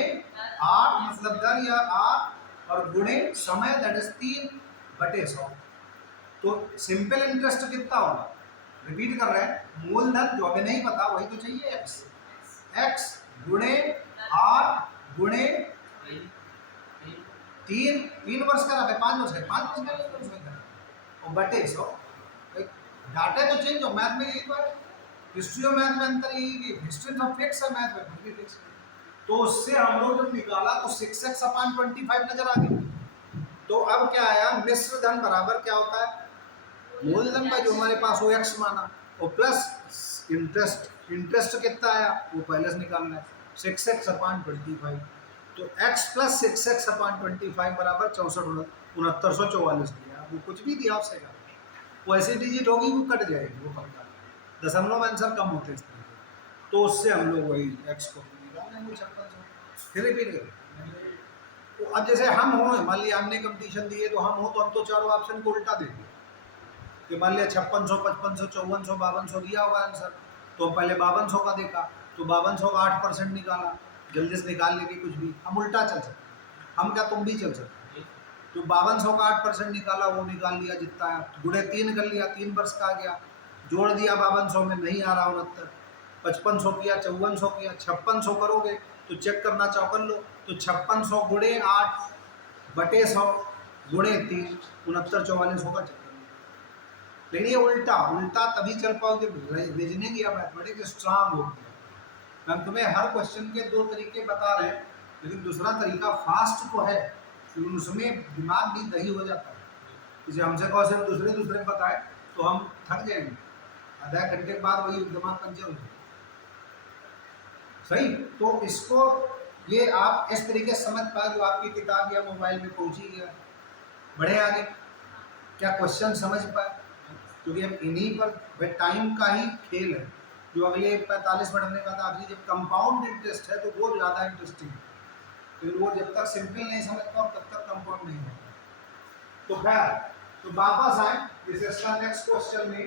8 मतलब दर या r और गुणे समय दैट इज 3/100। तो सिंपल इंटरेस्ट कितना होगा, रिपीट कर रहे हैं, मूलधन जो हमें नहीं पता वही तो चाहिए x गुणे r गुणे 3 वर्ष का है 5 वर्ष है 5 वर्ष का नहीं उसमें और बटे 100। डाटा तो चेंज हो, मैथ में यही बात, हिस्ट्री और मैथ में अंतर यही, हिस्ट्री तो फिक्स है, मैथ में कुछ भी फिक्स है। तो उससे हम लोग जब निकाला तो 6x/25 नजर आ गया, तो अब क्या आया, मिश्र धन बराबर क्या होता है, मूलधन का जो हमारे पास वो x माना और प्लस इंटरेस्ट। इंटरेस्ट कितना आया वो पहले से निकालना है, 6x/25। तो x प्लस 6x/25 बराबर 6944 दिया। वो कुछ भी दिया उससे का, वो ऐसी डिजिट होगी वो कट जाएगी, वो पक्का दशमलव में आंसर कम होते हैं इस तरह के। तो उससे हम लोग वही x को निकालेंगे 5600। फिर रिपीट करें। तो अब जैसे हम हो, मान लिया हमने कंपटीशन दिए तो हम हो, तो हम तो चारों ऑप्शन को उल्टा देंगे कि मान लिया 5600, 5500, 5400, 5200 दिया होगा आंसर, तो हम पहले 5200 का देखा, तो 5200 का 8% निकाला, जल्दी से निकाल लेके कुछ भी। हम उल्टा चल सकते, हम क्या तुम भी चल सकते। तो 5200 का 8% निकाला, वो निकाल लिया जितना है, गुणे 3 कर लिया, 3 वर्ष का आ गया, जोड़ दिया 5200 में, नहीं आ रहा 69, 5500 किया, 5400 किया, 5600 करोगे तो चेक करना चाहो कर लो। तो 5600 गुणे 8 बटे 100 गुणे 3, 6944 होगा चक्कर। लेकिन ये उल्टा उल्टा तभी चल पाओगे रीजनिंग या मैथमेटिक्स स्ट्रांग होगी। हम तुम्हें हर क्वेश्चन के दो तरीके बता रहे हैं, लेकिन दूसरा तरीका फास्ट तो है, लेकिन उसमें दिमाग भी दही हो जाता है। जैसे हमसे कहो सिर्फ दूसरे दूसरे बताए तो हम थक जाएंगे, आधा घंटे के बाद वही दिमाग पंचर हो जाएगा। सही, तो इसको ये आप इस तरीके से समझ पाए, जो आपकी किताब या मोबाइल में पहुंची गया, बढ़े आगे, क्या क्वेश्चन समझ पाए, क्योंकि अब इन्हीं पर टाइम का ही खेल है। जो अगले 45 मिनट हमने कहा था आखिरी, जब कंपाउंड इंटरेस्ट है तो वो ज़्यादा इंटरेस्टिंग है, क्योंकि वो जब तक सिंपल नहीं समझ पाओ तब तक कंपाउंड नहीं होता। तो खैर, तो वापस आए इसका नेक्स्ट क्वेश्चन में,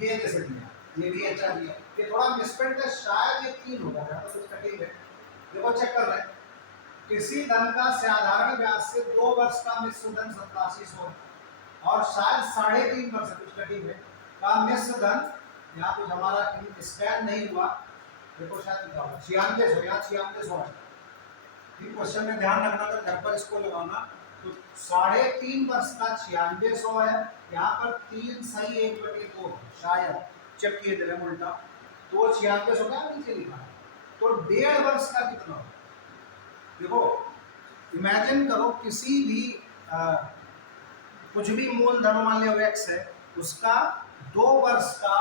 ये जैसे दिया, ये भी अच्छा दिया, ये थोड़ा मिसप्रिंट है, शायद ये 3 होगा, तो कुछ कठिन है। देखो चेक कर रहे हैं, किसी धन का साधारण ब्याज से 2 वर्ष का मिश्र धन 8700 और शायद 3.5 वर्ष, कुछ कठिन है, का मिश्र धन, यहाँ कुछ हमारा स्कैन नहीं हुआ, देखो शायद 9600, यहाँ 9600 है। क्वेश्चन में ध्यान रखना, तो घर पर इसको लगाना, तो 3.5 वर्ष का 9600 है, यहाँ पर 3 सही 1/2 शायद चेक किए थे उल्टा, तो 9600 का नीचे लिखा है। तो 1.5 वर्ष का कितना हो, देखो इमेजिन करो किसी भी कुछ भी मूलधन मान लिया x है, उसका 2 वर्ष का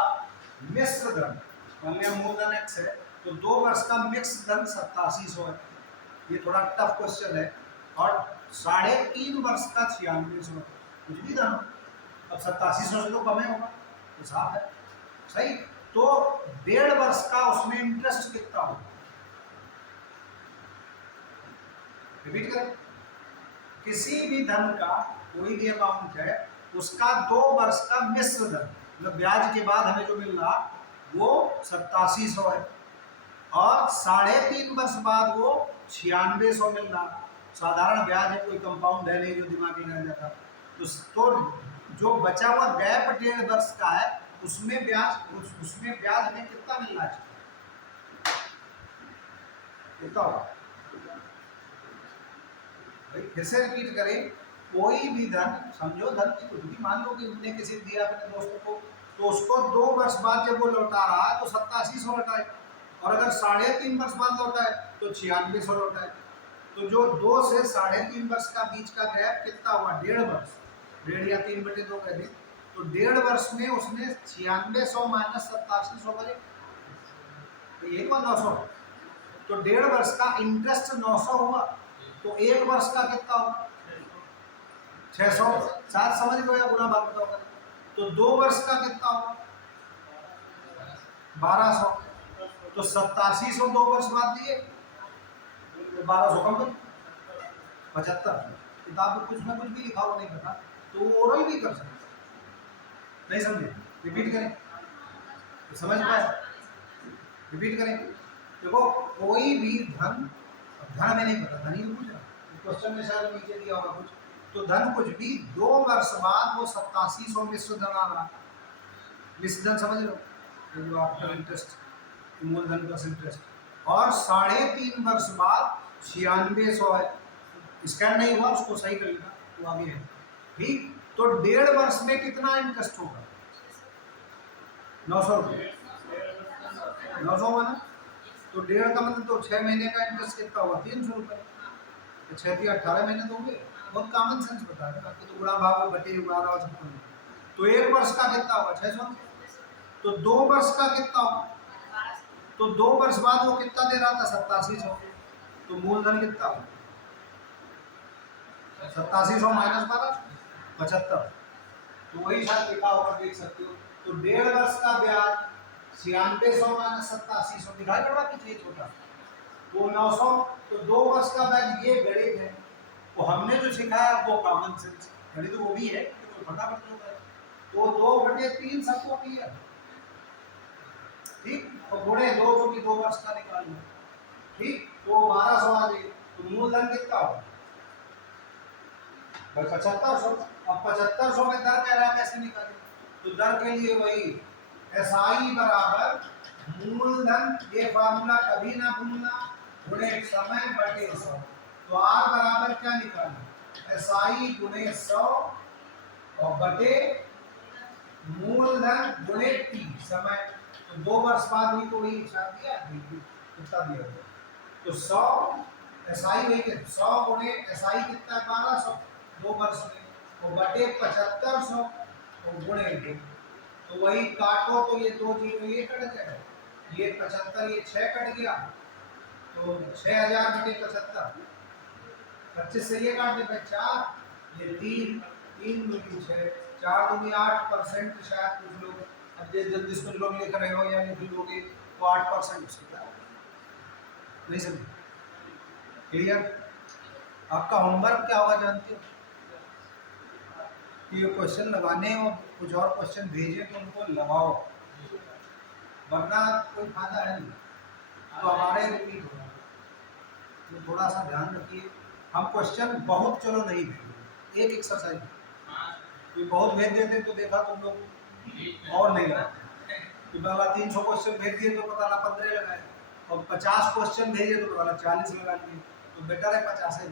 मिश्र धन, मान लिया मूलधन x है तो 2 वर्ष का मिश्र धन 8700 है। ये थोड़ा टफ क्वेश्चन है, और 3.5 वर्ष का 9600, कुछ भी धन, अब 8700 से तो कम ही होगा, तो साफ है। सही, तो 1.5 वर्ष का उसमें इंटरेस्ट कितना होगा, रिपीट करें, किसी भी धन का कोई भी अमाउंट है, उसका 2 वर्ष का मिश्र धन, मतलब ब्याज के बाद हमें जो मिल रहा वो 8700 है, और 3.5 वर्ष बाद वो 9600 मिल रहा। साधारण ब्याज है, कोई कंपाउंड है नहीं जो दिमाग में रह जाता। तो जो बचा हुआ गैप 1.5 वर्ष का है, उसमें ब्याज हमें कितना मिलना चाहिए, कितना होगा, फिर से रिपीट करें, कोई भी धन, समझो धन की कुछ भी, मान लो कि हमने किसी दिया अपने दोस्तों को, तो उसको 2 वर्ष बाद जब वो लौटा रहा है तो 8700 लौटाए, और अगर 3.5 वर्ष बाद लौटाए तो 9600 लौटाए। तो जो 2 से 3.5 वर्ष का बीच का गैप कितना हुआ, 1.5 वर्ष, 1.5 या 3/2 कह दें, तो 1.5 वर्ष में उसने 9600 माइनस 8700 करे, तो ये हुआ 900। तो 1.5 वर्ष का इंटरेस्ट 900 हुआ, तो 1 वर्ष का कितना होगा, 600, साथ समझ लो या गुना बात बताओ। तो 2 वर्ष का कितना होगा, 1200, तो 8700 2 वर्ष बाद दिए, तो 1200 कम कर 75। किताब में कुछ ना कुछ भी लिखा हुआ नहीं पता, तो ओरल भी कर सकते, नहीं समझे, रिपीट करें, तो समझ पाए, रिपीट करें। देखो कोई भी धन में नहीं पता, धन ही पूछ रहा, क्वेश्चन में शायद नीचे दिया होगा कुछ, तो धन कुछ भी 2 वर्ष बाद वो 8700 मिश्र धन आ रहा, मिश्र धन समझ लो, जो आफ्टर इंटरेस्ट, मूलधन प्लस इंटरेस्ट, और 3.5 वर्ष बाद 9600 है, स्कैन नहीं हुआ, उसको सही कर लेना, तो आगे है, ठीक। तो 1.5 वर्ष में कितना इंटरेस्ट होगा, 900 रुपये, 900 हुआ ना, तो 1.5 का मतलब तो 6 महीने का इंटरेस्ट कितना होगा, 300 रुपये, तो 6 × 18 महीने तो हुए। बहुत कॉमन सेंस बता रहे हैं आपको, तो गुणा भाग बटे 12 और 56। तो 1 वर्ष का कितना होगा 600। तो 2 वर्ष का कितना होगा, तो 2 वर्ष बाद वो कितना दे रहा था 8700। तो मूलधन कितना होगा 8700 माइनस 12 75। तो वही शायद लिखा होगा, देख सकते हो। तो 1.5 वर्ष का ब्याज 9600 माइनस 8700 दिखाई पड़ रहा पीछे छोटा, तो 900। तो 2 वर्ष का ब्याज, ये गणित है। तो हमने जो सिखाया वो कॉमन सेंस गणित वो भी है, तो फटाफट होता है। तो 2/3 सबको क्लियर, ठीक। तो गुणे 2 जो कि 2 वर्ष का निकालना, ठीक। तो 1200 आ जाएगा। तो मूलधन कितना होगा 7500। अब 7500 में दर कह रहा है कैसे निकालें, तो दर के लिए वही SI बराबर मूलधन, ये फार्मूला कभी ना भूलना, गुणे समय बटे 100। तो R बराबर क्या निकालना, SI गुणे 100 और बटे मूलधन गुणे T समय। तो 2 वर्ष बाद भी तो वही हिसाब दिया, कितना दिया होगा। तो 100 SI वही 100 गुणे SI कितना 1200 2 वर्ष में, और बटे 7500 और गुणे 2। तो वही काटो तो ये 2 जीरो ये कट जाएगा, ये 75 ये 6 कट गया, तो 6000 बटे 75, 25 से ये काट दे 4, ये 3 3 दूनी 6 4 दूनी 8%। शायद कुछ लोग अब जल्दी कुछ लोग लिख रहे हो या लिख लोगे तो 8% उसका नहीं समझे। क्लियर। आपका होमवर्क क्या होगा जानते हो, कि ये क्वेश्चन लगाने और कुछ और क्वेश्चन भेजे तो उनको लगाओ, वरना कोई फायदा है नहीं, तो हमारे रिपीट होगा। तो थोड़ा सा ध्यान रखिए, हम क्वेश्चन बहुत चलो नहीं भेजेंगे, एक एक्सरसाइज कोई बहुत भेज देते तो देखा तुम लोग और नहीं लगाते। तो पहला 300 क्वेश्चन भेज दिए तो पता लगा 15 लगाए, और 50 क्वेश्चन भेजे तो पता लगा 40 लगा लिए। तो बेटर है 50 ही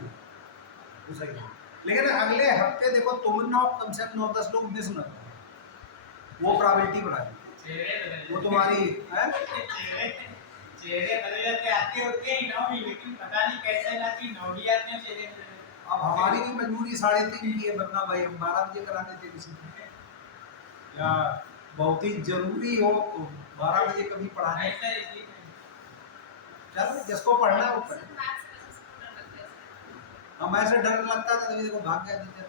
तो सही है। लेकिन अगले हफ्ते देखो तुम कम से कम 9-10 लोग मिस न करो, वो प्रोबेबिलिटी बढ़ाएगी, वो तुम्हारी है। चेहरे बदल जाते आते होते ही नौ ही, लेकिन पता नहीं कैसे लाती नौ भी आते हैं चेहरे। अब हमारी भी मजबूरी 3:30 की है, वरना भाई हम 12 बजे करा देते किसी को, या बहुत ही जरूरी हो तो 12 बजे कभी पढ़ाने। चलो जिसको पढ़ना है वो पढ़े। हम ऐसे डर लगता था तभी देखो भाग गया टीचर।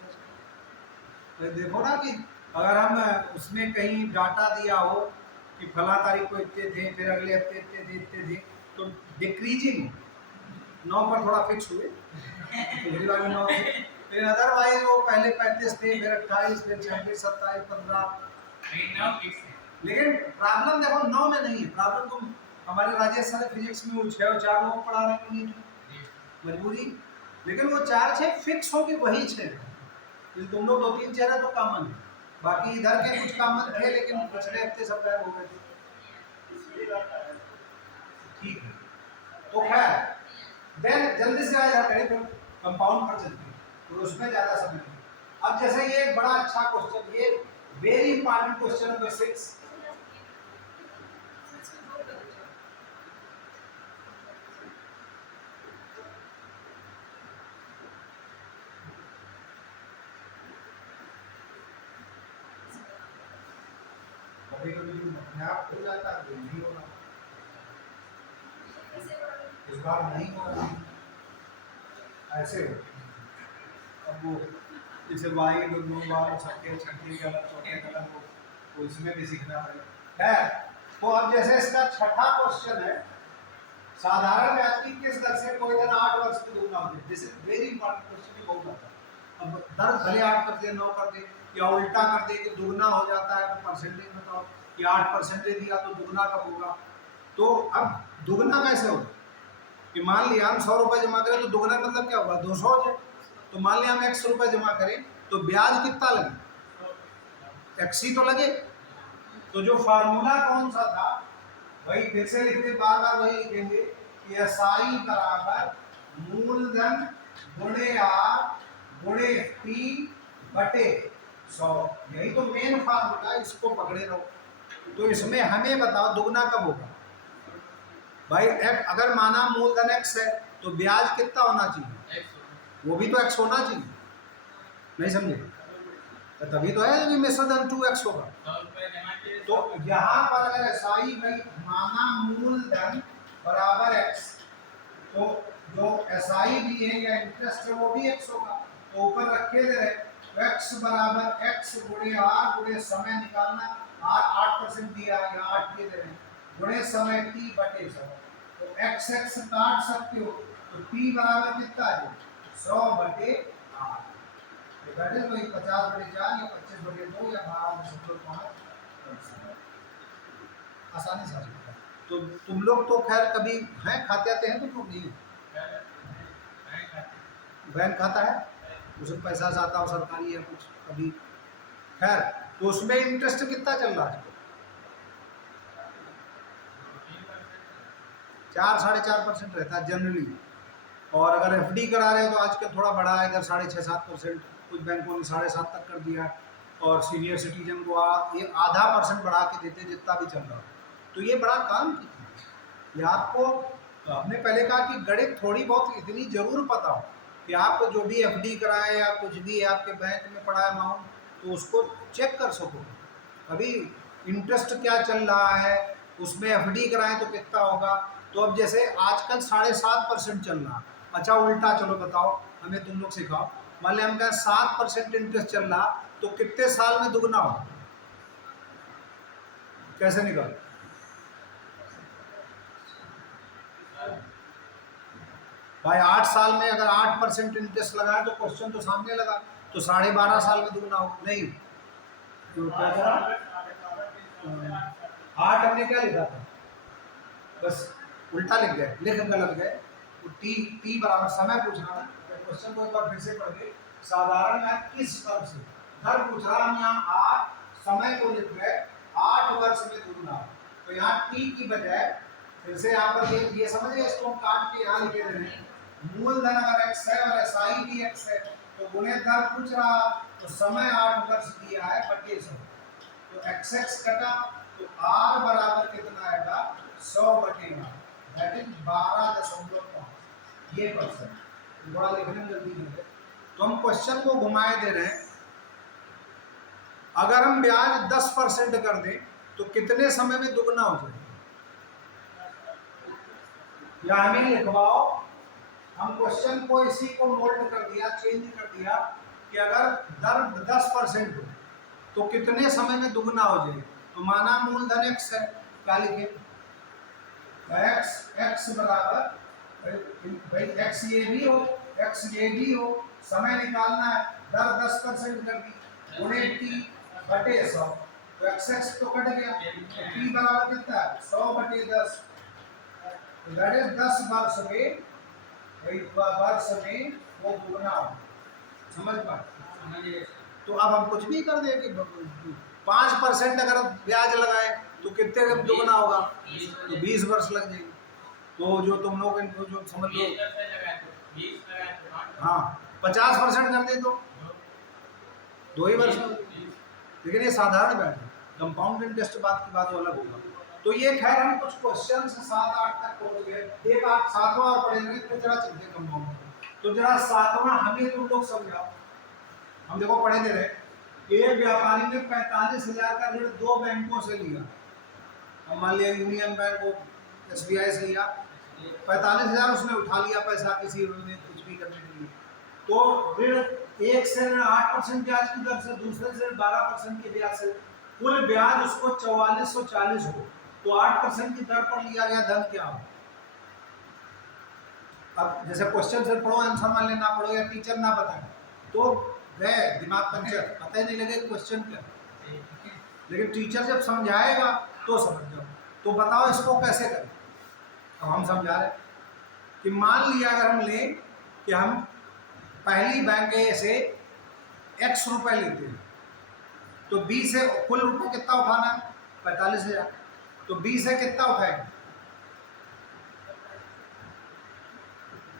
तो देखो ना कि अगर हम उसमें कहीं डाटा दिया हो कि फला तारीख को इतने थे, फिर अगले हफ्ते इतने थे, तो डिक्रीजिंग 9 पर थोड़ा फिक्स हुए, पिछली बार 9 थे, फिर अदरवाइज वो पहले 35 थे, फिर 28, फिर 26, 27, 15। लेकिन प्रॉब्लम देखो 9 में नहीं है, प्रॉब्लम तुम हमारे राजेश सर फिजिक्स में वो 6 और 4 लोग पढ़ा रहे हैं मजबूरी, लेकिन वो 4-6 फिक्स होगी वही 6। तुम लोग 2-3 चेहरा तो कॉमन है, बाकी इधर के कुछ कॉमन थे लेकिन पिछले हफ्ते सब गायब हो गए थे। ठीक है, तो खैर देन जल्दी से आ जाते हैं, फिर कंपाउंड पर चलते हैं, तो उसमें ज़्यादा समय नहीं। अब जैसे ये एक बड़ा अच्छा क्वेश्चन, ये वेरी इंपॉर्टेंट क्वेश्चन नंबर 6। कभी कभी अपने आप हो जाता है, तो नहीं होगा, इस बार नहीं होगा, ऐसे हो। अब वो जैसे वाई दो बार छक्के छक्के गलत चौके गलत हो, तो इसमें भी सीखना पड़ेगा है। तो अब जैसे इसका छठा क्वेश्चन है, साधारण ब्याज की किस दर से कोई धन 8 वर्ष की दोगुना होती है। This is very important question, ये बहुत आता है। अब दर भले 8 कर दे 9 कर दे, या उल्टा कर दे कि दुगना हो जाता है, तो परसेंटेज बताओ कि 8% दे दिया तो दुगना कब होगा। तो अब दुगना कैसे होगा कि मान लिया हम 100 रुपये जमा करें तो दुगना मतलब क्या होगा 200 हो जाए। तो मान लिया हम 100 रुपये जमा करें तो ब्याज कितना लगे, 100 तो लगे। तो जो फार्मूला कौन सा था वही फिर से लिखते, बार बार वही लिखेंगे कि SI बराबर मूलधन गुणे R गुणे T बटे 100। यही तो मेन फार्मूला, इसको पकड़े रहो। तो इसमें हमें बताओ दुगना कब होगा भाई। अगर माना मूलधन x है तो ब्याज कितना होना चाहिए वो भी तो x होना चाहिए, नहीं समझे? तो तभी तो है कि लेसर देन 2x होगा। 100 रुपए जमा किए तो यहाँ पर अगर एसआई भाई माना मूलधन बराबर x, तो जो एसआई भी है या इंटरेस्ट है वो भी x होगा। तो ऊपर रखे दे रहे x बराबर x गुणे r गुणे समय निकालना, r 8% दिया या 8 दे रहे हैं, गुणे समय t बटे 100। तो x x काट सकते हो, तो t बराबर कितना है 100 बटे r। तो दैट इज वही 50 बटे 4 या 25 बटे 2 या 12.5। आसानी से आ सकता है। तो तुम लोग तो खैर कभी हैं खाते आते हैं, तुम लोग नहीं? बैंक खाता है, उसमें पैसा आता हो सरकारी या कुछ कभी, खैर तो उसमें इंटरेस्ट कितना चल रहा है? 4-4.5% रहता है जनरली। और अगर एफडी करा रहे हो तो आजकल थोड़ा बढ़ा है, इधर 6.5-7%, कुछ बैंकों ने 7.5 तक कर दिया। और सीनियर सिटीजन को ये आधा % बढ़ा के देते जितना भी चल रहा हो। तो ये बड़ा काम की, ये आपको हमने पहले कहा कि गणित थोड़ी बहुत इतनी जरूर पता हो कि आप जो भी एफडी कराए या कुछ भी आपके बैंक में पड़ा अमाउंट, तो उसको चेक कर सको। अभी इंटरेस्ट क्या चल रहा है, उसमें एफडी कराएं तो कितना होगा। तो अब जैसे आजकल 7.5% चल रहा, अच्छा उल्टा चलो बताओ, हमें तुम लोग सिखाओ। मान लिया हम कहें 7% इंटरेस्ट चल रहा, तो कितने साल में दुगना हो? कैसे निकाल? भाई 8 साल में अगर 8% इंटरेस्ट लगाए तो क्वेश्चन तो सामने लगा, तो 12.5 साल में दुगना हो नहीं? तो 8 हमने क्या लिखा था, बस उल्टा लिख गए, लिख गलत गए। तो टी बराबर समय पूछ रहा ना, क्वेश्चन को एक बार फिर से पढ़ के, साधारण मैथ किस तरह से घर पूछ रहा, हम यहाँ 8 समय को लिख गए 8 वर्ष में दुगना। तो यहाँ टी की बजाय फिर से यहाँ पर ये समझिए, इसको हम काट के यहाँ लिखे दे रहे हैं, मूलधन अगर x है और एसआई भी x है, तो गुणे दर पूछ रहा, तो समय 8 वर्ष दिया है बटे 100। तो x कटा, तो r बराबर कितना आएगा 100 बटे 8, दैट इज 12.5 ये %। बड़ा लिखने में जल्दी कर दे। तो हम क्वेश्चन को घुमाए दे रहे हैं, अगर हम ब्याज 10% कर दें तो कितने समय में दुगना हो जाए? या हमें लिखवाओ, हम क्वेश्चन को इसी को मोल्ड कर दिया, चेंज कर दिया कि अगर दर 10% हो तो कितने समय में दुगना हो जाए। तो माना मूलधन x है, क्या लिखे x बराबर भाई x ये भी हो, x ये भी हो, समय निकालना है, दर 10% कर दी, गुणे t बटे 100। तो x तो कट गया, t बराबर कितना है 100 बटे 10, दैट इज 10 वर्ष में, वर्ष में वो दुगना हो। समझ पाए? तो अब हम कुछ भी कर दें कि 5% अगर ब्याज लगाए तो कितने में दुगना होगा, तो 20 वर्ष लग जाएंगे। तो जो तुम लोग इनको जो समझ लो, हाँ 50% कर दे तो 2 ही वर्ष में। लेकिन ये साधारण ब्याज है, कंपाउंड इंटरेस्ट बात की बात अलग होगा। तो ये खैर हम कुछ क्वेश्चन 7-8 तक पहुंच गए, एक आप 7वां और पढ़ेंगे तो जरा चलते कंपाउंड। तो जरा 7वां हमें तुम लोग समझाओ। हम देखो पढ़े दे रहे, एक व्यापारी ने 45,000 का ऋण 2 बैंकों से लिया। अब मान लिया यूनियन बैंक को SBI से लिया, 45,000 उसने उठा लिया पैसा किसी ने कुछ भी करने के लिए। तो ऋण एक से 8% ब्याज की दर से, दूसरे से 12% की ब्याज से, कुल ब्याज उसको 4440 हो, तो 8% की दर पर लिया गया धन क्या हो? अब जैसे क्वेश्चन से पढ़ो, आंसर मान लेना पढ़ो या टीचर ना बताए तो गए दिमाग पंचर, पता ही नहीं लगे क्वेश्चन क्या। लेकिन टीचर जब समझाएगा तो समझ जाओ। तो बताओ इसको कैसे करें। अब हम समझा रहे कि मान लिया अगर हम लें कि हम पहली बैंक ए से x रुपए लेते हैं, तो B से कुल रुपये कितना उठाना है 45,000, तो B से कितना उठाएंगे?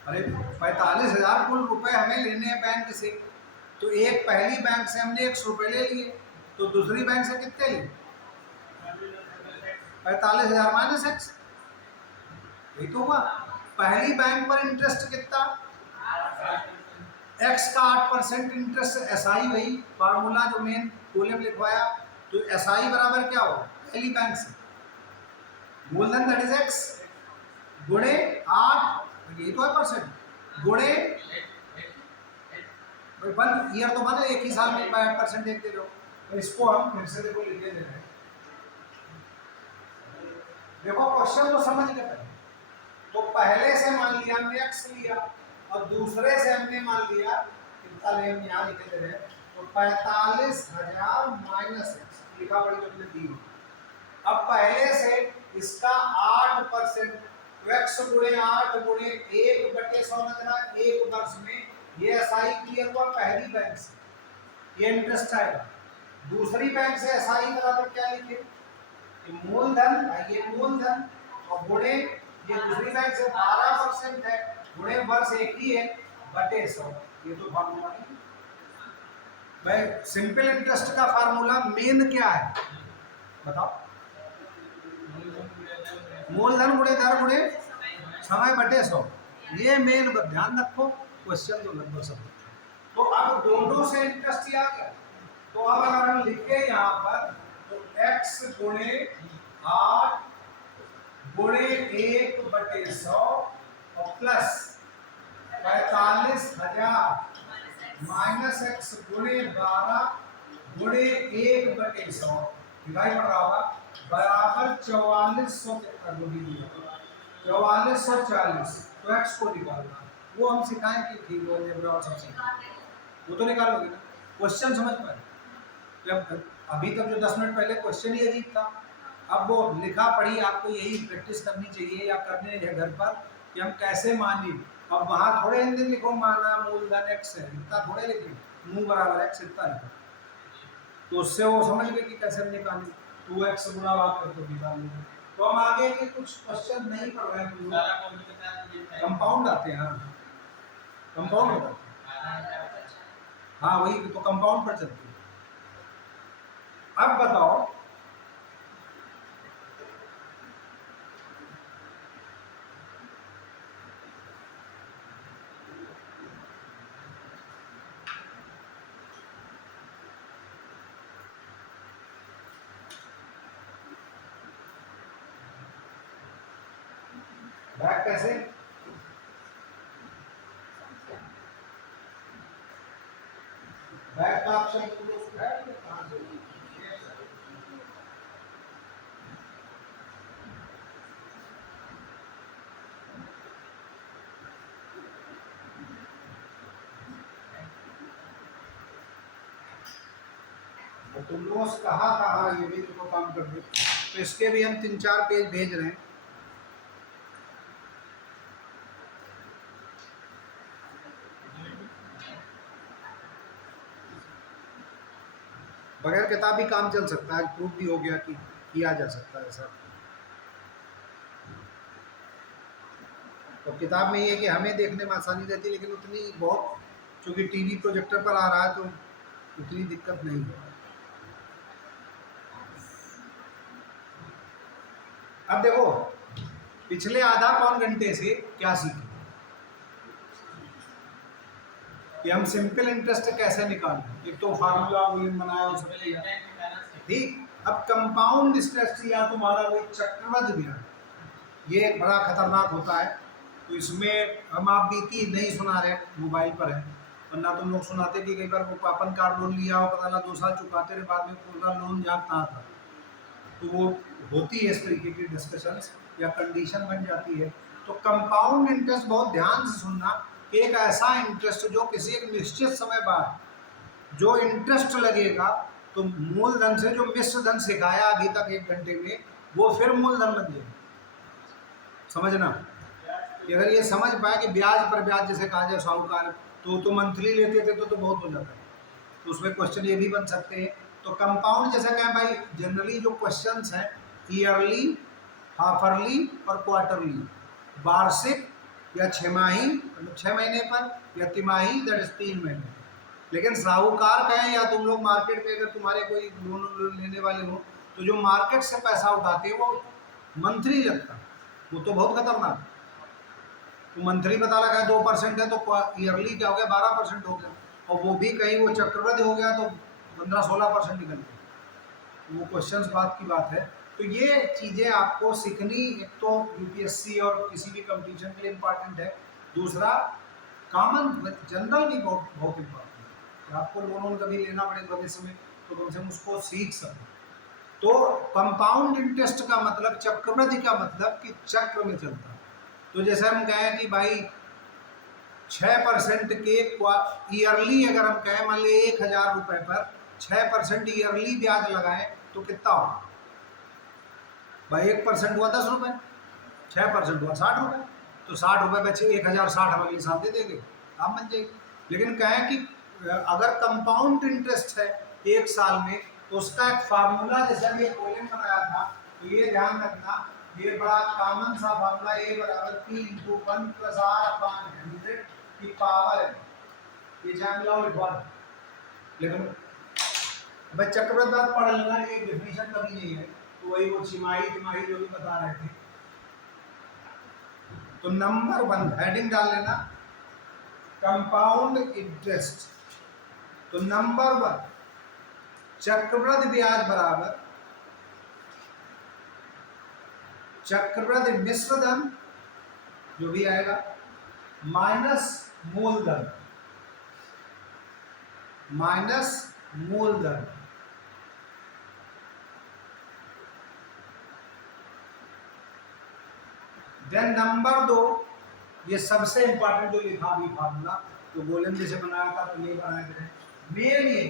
अरे 45,000 कुल रुपए हमें लेने हैं बैंक से, तो एक पहली बैंक से हमने x रुपए ले लिए, तो दूसरी बैंक से कितने लिए 45,000 माइनस x, यही तो हुआ। पहली बैंक पर इंटरेस्ट कितना एक्स का 8% इंटरेस्ट एसआई, वही फार्मूला जो मेन कॉलम लिखवाया। तो एसआई बराबर क्या होगा, पहली बैंक से मूलधन दैट इज एक्स गुणे 8, यही तो है परसेंट, गुणे वन ईयर तो बने एक ही साल में 8% देते रहो। तो इसको हम फिर से देखो लिखे दे रहे हैं। देखो क्वेश्चन तो समझ गए पहले। तो पहले से मान लिया हमने एक्स लिया और दूसरे से हमने मान लिया कितना ले, हम यहाँ लिखे दे रहे हैं। तो 45,000 माइनस एक्स लिखा पड़ी तो हमने दी। अब पहले से इसका 8%, तो एक्स गुणे 8 गुणे 1/100 नजरा 1 वर्ष में ये एसआई क्लियर हुआ पहली बैंक से, ये इंटरेस्ट आएगा। दूसरी बैंक से एसआई बराबर क्या लिखे, ये मूलधन, ये मूलधन और गुणे ये दूसरी बैंक से 12% है, गुणे वर्ष एक ही है बटे 100। ये तो फार्मूला है भाई। सिंपल इंटरेस्ट का फार्मूला मेन क्या है बताओ, मूलधन गुणे दर गुणे समय बटे 100। ये मेन ध्यान रखो, क्वेश्चन तो लगभग सब। तो अब दोनों से इंटरेस्ट ही आ गया। तो अब अगर हम लिखे यहाँ पर तो x गुणे 8 गुणे 1/100 और प्लस 45,000 माइनस एक्स गुणे 12 गुणे 1/100 डिवाइड कर रहा होगा बराबर 4440। 4440। तो एक्स को निकालना वो हम सिखाएंगे, ठीक वो तो निकालोगे ना। क्वेश्चन समझ पाए, जब अभी तक जो 10 मिनट पहले क्वेश्चन ही अजीब था, अब वो लिखा पढ़ी आपको यही प्रैक्टिस करनी चाहिए या करने है घर पर कि हम कैसे माने। अब वहाँ थोड़े हिंदी लिखो माना मूलधन एक्स है, इतना थोड़े लिखे मुंह बराबर एक्स इतना लिखो, तो उससे वो समझ गए कि कैसे निकालें। 2x गुणा वाक करके निकाल लेंगे। तो हम आगे के कुछ क्वेश्चन नहीं पढ़ रहे हैं, कंपाउंड आते हैं। हाँ कंपाउंड होता है, हाँ वही तो कंपाउंड पर चलती है। अब बताओ बैक कैसे, बैक का ऑप्शन कहाँ से? तो नोट्स कहाँ ये भी देखो काम कर दे। तो इसके भी हम 3-4 पेज भेज रहे हैं। बगैर किताब भी काम चल सकता है, प्रूफ भी हो गया कि किया जा सकता है सर। तो किताब में ये है कि हमें देखने में आसानी रहती है, लेकिन उतनी बहुत चूँकि टीवी प्रोजेक्टर पर आ रहा है तो उतनी दिक्कत नहीं है। अब देखो पिछले आधा पौन घंटे से क्या सीखे कि हम सिंपल इंटरेस्ट कैसे निकालें। एक तो फार्मूला बनाया हो सकती है, ठीक। अब कंपाउंड इंटरेस्ट या तुम्हारा वही चक्रवृद्धि ब्याज, ये बड़ा खतरनाक होता है। तो इसमें हम आप बीती नहीं सुना रहे, मोबाइल पर है, वरना तुम लोग सुनाते कि कई बार वो पापन कार लोन लिया हो, पता लगा 2 साल चुकाते रहे, बाद में पूरा लोन जहाँ कहाँ था। तो वो होती है इस तरीके की डिस्कशंस या कंडीशन बन जाती है। तो कंपाउंड इंटरेस्ट बहुत ध्यान से सुनना, एक ऐसा इंटरेस्ट जो किसी एक निश्चित समय बाद जो इंटरेस्ट लगेगा, तो मूलधन से जो मिश्र धन सिखाया अभी तक 1 घंटे में, वो फिर मूलधन बन जाएगा। समझना कि अगर ये समझ पाए कि ब्याज पर ब्याज जैसे कहा जाए साहूकार, तो मंथली लेते थे तो बहुत हो जाता है। तो उसमें क्वेश्चन ये भी बन सकते हैं। तो कंपाउंड जैसा कहें भाई, जनरली जो क्वेश्चंस हैं ईयरली, हाफरली और क्वार्टरली, वार्षिक या छमाही मतलब 6 महीने पर, या तिमाही दैट इज 3 महीने। लेकिन साहूकार कहें या तुम लोग मार्केट में अगर तुम्हारे कोई लोन लेने वाले हो, तो जो मार्केट से पैसा उठाते हैं वो मंथली लगता है, वो तो बहुत खतरनाक। तो मंथली पता लगा 2% है तो ईयरली क्या हो गया 12% हो गया, और वो भी कहीं वो चक्रवृद्धि हो गया तो 15-16% निकल गया। वो क्वेश्चंस बात की बात है। तो ये चीज़ें आपको सीखनी, एक तो यूपीएससी और किसी भी कंपटीशन के लिए इम्पॉर्टेंट है, दूसरा कॉमन जनरल भी बहुत बहुत इम्पॉर्टेंट है। आपको लोन कभी लेना पड़े भविष्य में तो कम से कम उसको सीख सकें। तो कंपाउंड इंटरेस्ट का मतलब, चक्रवृद्धि का मतलब कि चक्र में चलता है। तो जैसे हम कहें कि भाई 6% के ईयरली, अगर हम कहें मान लीजिए 1,000 रुपये पर 6% ईयरली ब्याज लगाएं तो कितना होगा भाई? 1% हुआ 10 रुपये, 6% हुआ 60 रुपये, तो 60 रुपये बचे 1,060 हम अगले साल दे देंगे, काम बन जाएगी। लेकिन कहें कि अगर कंपाउंड इंटरेस्ट है 1 साल में तो उसका एक फार्मूला, जैसे हम ये क्वेश्चन बनाया था, तो ये ध्यान रखना, ये बड़ा कॉमन सा फार्मूला, ए बराबर P × 1 + R/100 की पावर है। ये जान लो लिखवा, लेकिन भाई चक्रवृद्धि आप पढ़ लेना, एक डेफिनेशन कभी नहीं है, तो वही वो छिमाही तिमाही जो भी बता रहे थे। तो नंबर 1 हेडिंग डाल लेना कंपाउंड इंटरेस्ट। तो नंबर 1 चक्रवृद्धि ब्याज बराबर चक्रवृद्धि मिश्र धन जो भी आएगा माइनस मूलधन, माइनस मूलधन। देन नंबर 2, ये सबसे इंपॉर्टेंट जो लिखा भी फार्मूला, तो गोलन जैसे बनाया था तो ये बनाया गया है मेन, ये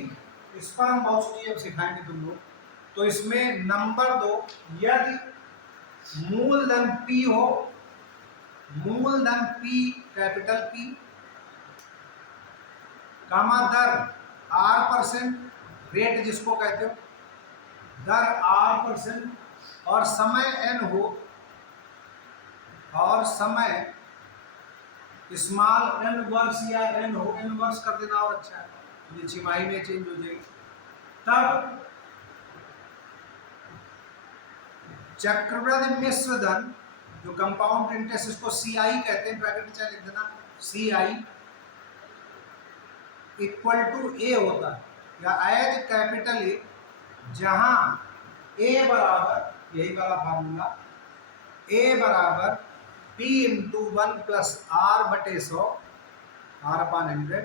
इस पर हम बहुत सी चीजें सिखाएंगे तुम लोग। तो इसमें नंबर 2, यदि मूलधन P हो, मूलधन P कैपिटल P, कामा दर R%, रेट जिसको कहते हो, दर R%, और समय n हो, और समय स्मॉल n वर्ष या n हो, n वर्ष कर देना और अच्छा है, ये छिमाही में चेंज हो जाएगी। तब चक्रवृद्धि मिश्र धन जो कंपाउंड इंटरेस्ट, इसको CI कहते हैं, ब्रैकेट में लिख देना CI = A होता है, या एज कैपिटल A, जहां A बराबर, यही वाला फार्मूला, A बराबर P × 1 + R/100 R/100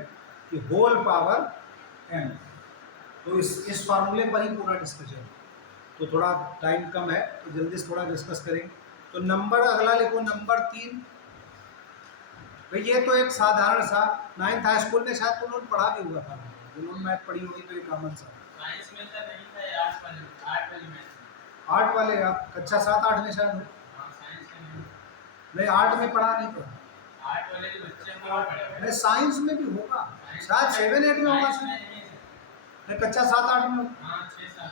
की होल पावर n। तो इस फार्मूले पर ही पूरा डिस्कशन, तो थोड़ा टाइम कम है तो जल्दी से थोड़ा डिस्कस करेंगे। तो नंबर अगला लिखो, नंबर 3। भाई ये तो एक साधारण सा 9th हाई स्कूल में शायद तुम लोग पढ़ा भी हुआ था, जिन्होंने मैथ पढ़ी होगी तो ये कॉमन सा। साइंस में तो नहीं था, आर्ट वाले में। 8 वाले आप कक्षा 7-8 में शायद हो। हां, साइंस में नहीं 8 में पढ़ा नहीं तो, आर्ट वाले जो बच्चे हैं वो पढ़े। नहीं साइंस में भी होगा, शायद 7-8 में होगा, नहीं कक्षा 7-8 में। हां 6 साल।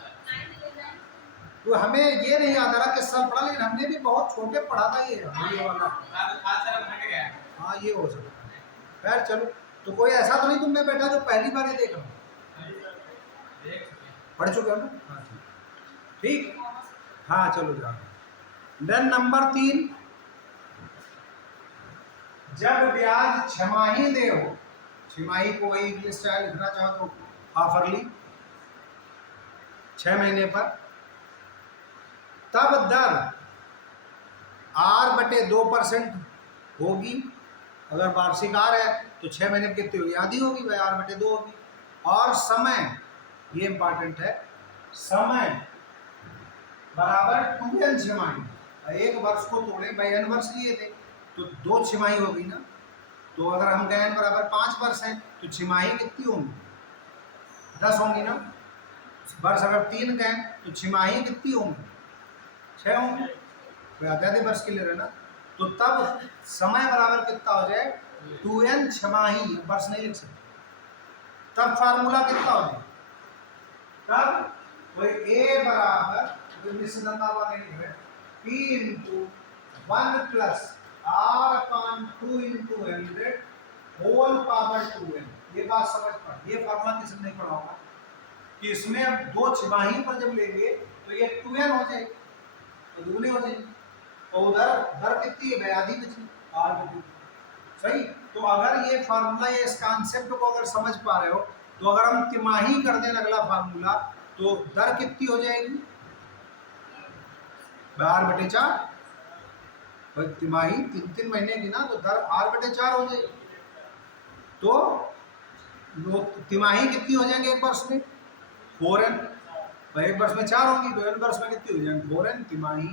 तो हमें ये नहीं याद आ रहा किस साल पढ़ा, लेकिन हमने भी बहुत छोटे पढ़ा था ये वाला। खास तरह हट गया। हाँ ये हो सकता है। खैर चलो, तो कोई ऐसा तो नहीं तुम में बैठा जो पहली बार ये देख रहा हूँ, पढ़ चुके हो ना? हाँ ठीक, हाँ चलो जाओ। देन नंबर 3, जब ब्याज छमाही दे हो, छमाही को वही इंग्लिश चाहे लिखना चाहो तो हाफरली, 6 महीने पर, तब दर R/2% होगी। अगर वार्षिक आर है तो 6 महीने कितनी होगी, आधी होगी भाई, R/2 होगी। और समय, ये इंपॉर्टेंट है, समय बराबर 2n छमाही। एक वर्ष को तोड़े भाई, n वर्ष लिए थे तो 2 छमाही हो गई ना। तो अगर हम कहें n बराबर 5 वर्ष है तो छमाही कितनी होंगी, 10 होंगी ना। वर्ष अगर 3 कहें तो छमाही कितनी होंगी, 6 होंगे, आधे वर्ष के लिए रहना। तो तब समय बराबर कितना हो जाए, 2n छमाही, वर्ष नहीं लिख सकते। तब फार्मूला कितना हो जाए, तब वही A बराबर P × 1 + R/2 × 100 whole power 2n। ये बात समझ पड़, ये फार्मूला किसी ने नहीं पढ़ा होगा कि इसमें अब 2 छमाही पर जब लेंगे तो ये 2n हो जाएगी, तो दुगनी हो जाएगी। और उधर दर कितनी है, आधी बची, R/2। सही। तो अगर ये फार्मूला या इस कॉन्सेप्ट को अगर समझ पा रहे हो, तो अगर हम तिमाही कर दें अगला फार्मूला, तो दर कितनी हो जाएगी? 12/4। भाई तिमाही 3-3 महीने की ना, तो दर 8/4 हो जाएगी। तो तिमाही कितनी हो जाएंगे एक वर्ष में? 4n। भाई एक वर्ष में 4 होंगी, तो n वर्ष में कितनी हो जाएंगी? 4n तिमाही।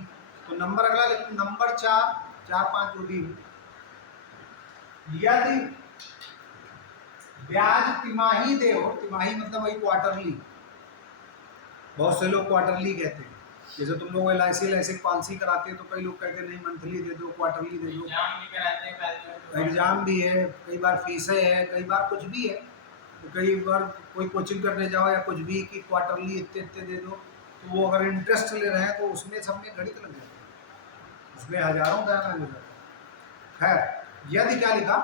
तो नंबर अगला लिख, नंबर 4, 4, 5 जो भी हो। यदि ब्याज तिमाही दे हो, तिमाही मतलब वही क्वार्टरली, बहुत से लोग क्वार्टरली कहते हैं। जैसे तुम लोग LIC पॉलिसी कराते हैं, तो कई लोग कहते हैं नहीं मंथली दे दो, क्वार्टरली दे दो। एग्जाम भी कराते हैं फालतू में। एग्जाम भी है, कई बार फीसें है, कई बार कुछ भी है। तो कई बार कोई कोचिंग करने जाओ या कुछ भी कि क्वार्टरली इतने इतने दे दो, तो वो अगर इंटरेस्ट ले रहे हैं तो उसमें सब में गणित लग जाती है, उसमें हजारों का लग जाता है। खैर यदि क्या लिखा,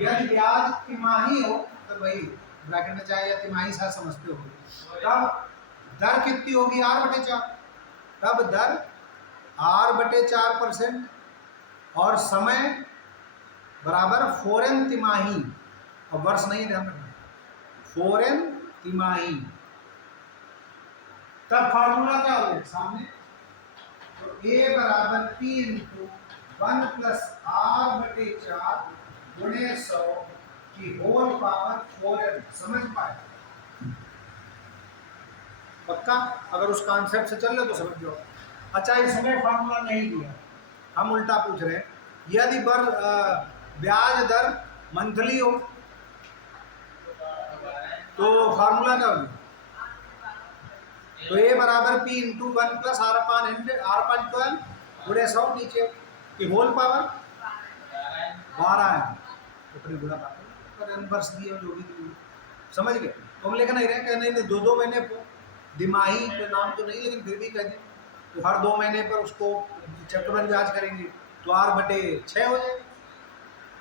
यदि ब्याज तिमाही हो, तो वही ब्रैकेट में चाहे या तिमाही साथ समझते हो, तब दर कितनी होगी? 8/4। तब दर 8/4% और समय बराबर 4n तिमाही, और वर्ष नहीं, ध्यान रखना, 4n तिमाही। तब फार्मूला क्या हो गया सामने? तो A बराबर P इंटू 1 प्लस R/4 गुणे 100 की होल पावर 4n। समझ पाए? पक्का? अगर उस कॉन्सेप्ट से चल रहे तो समझ जाओ। अच्छा, इसमें फार्मूला नहीं दिया, हम उल्टा पूछ रहे हैं। यदि ब्याज दर मंथली हो, तो फार्मूला क्या होगी? तो A बराबर P इंटू 1 प्लस R/12 गुणे 100 नीचे की होल पावर 12 है। अपने गुणा पर n वर्ष दिए जो भी दिए, समझ गए? तो हम लिख नहीं रहे, कहने नहीं 2-2 महीने को दिमाही के नाम तो नहीं, लेकिन फिर भी कह दें तो हर 2 महीने पर उसको चक्रवृद्धि ब्याज करेंगे तो 8/6 हो जाए,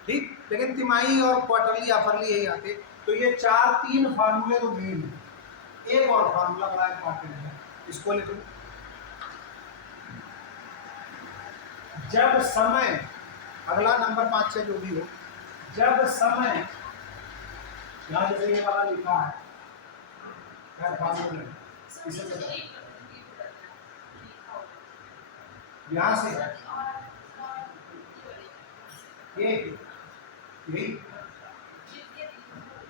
ठीक। लेकिन तिमाही और क्वार्टरली ऑफरली यही आते। तो ये 3 फार्मूले तो मेन है। एक और फार्मूला बड़ा इंपॉर्टेंट है, इसको लिखो। जब समय, अगला नंबर 5-6 जो भी हो, जब समय, यहाँ जैसे ये वाला लिखा है, क्या फार्मूला है? यहाँ से यही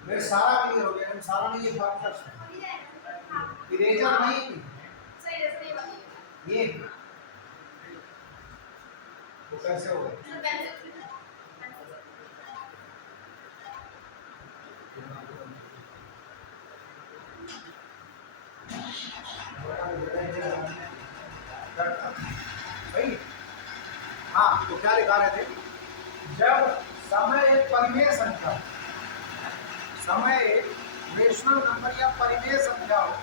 मेरे सारा क्लियर हो गया, सारा नहीं, ये फार्मूला इरेजर नहीं, ये तो कैसे हो गया? भाई हाँ, तो क्या लिखा रहे थे? जब समय एक परिमेय संख्या, समय एक रेशनल नंबर या परिमेय संख्या हो,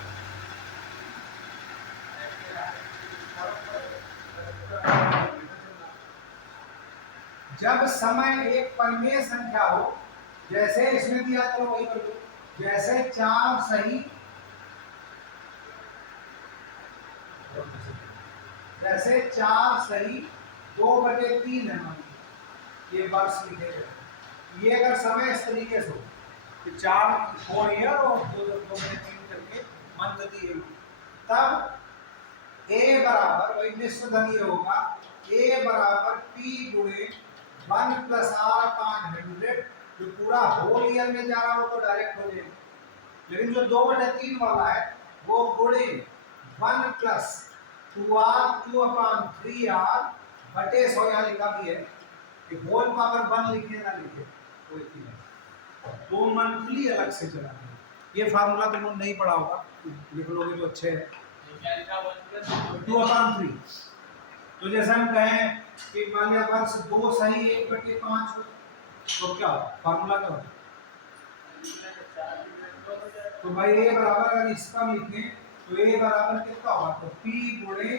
जब समय एक परिमेय संख्या हो, जैसे इसमें दिया, चलो वही कर लो, जैसे 4 सही, जैसे 4 सही 2/3 है, ये वर्ष लिखे गए। ये अगर समय इस तरीके से हो कि 4 ईयर और 2/3 करके मंथ दिए, तब A बराबर वही निश्चित धन ये होगा, A बराबर P गुणे 1 प्लस R/100, जो पूरा होल ईयर में जा रहा हो तो डायरेक्ट हो जाएगा, लेकिन जो 2/3 वाला है वो गुणे 1 प्लस 2/3R बटे 100 यहाँ लिखा भी है कि होल पावर 1 लिखे ना लिखे कोई चीज नहीं, तो मंथली अलग से चला है। ये फार्मूला तुम लोग नहीं पढ़ा होगा, लिख लोगे तो अच्छे है। 2/3, तो जैसे हम कहें कि मान लिया वर्ष 2 सही 1/5 हो, तो क्या फार्मूला क्या होगा? तो भाई A बराबर, अगर इसका लिखें तो A बराबर कितना होगा? तो P गुणे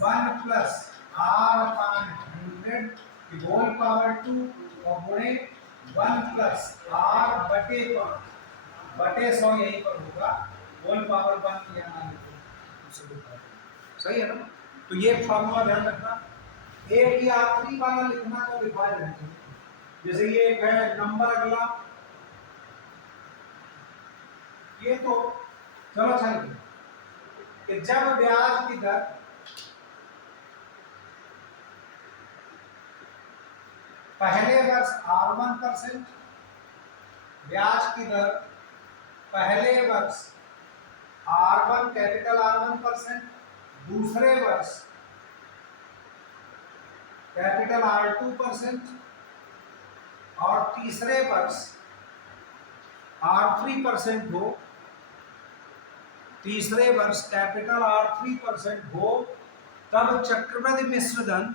1 प्लस R/100 की होल पावर 2 और गुणे 1 प्लस R बटे 100 यहीं पर होगा, होल पावर 1 यहाँ सही है ना? तो ये फार्मूला ध्यान रखना। एक ही आखिरी वाला लिखना तो रिवाइज रहना चाहिए, जैसे ये एक है नंबर अगला, ये तो चलो चलिए कि जब ब्याज की दर पहले वर्ष R1%, ब्याज की दर पहले वर्ष R1 कैपिटल R1%, दूसरे वर्ष कैपिटल R2% और तीसरे वर्ष R3% हो, तीसरे वर्ष कैपिटल R3% हो, तब चक्रवृद्धि मिश्र धन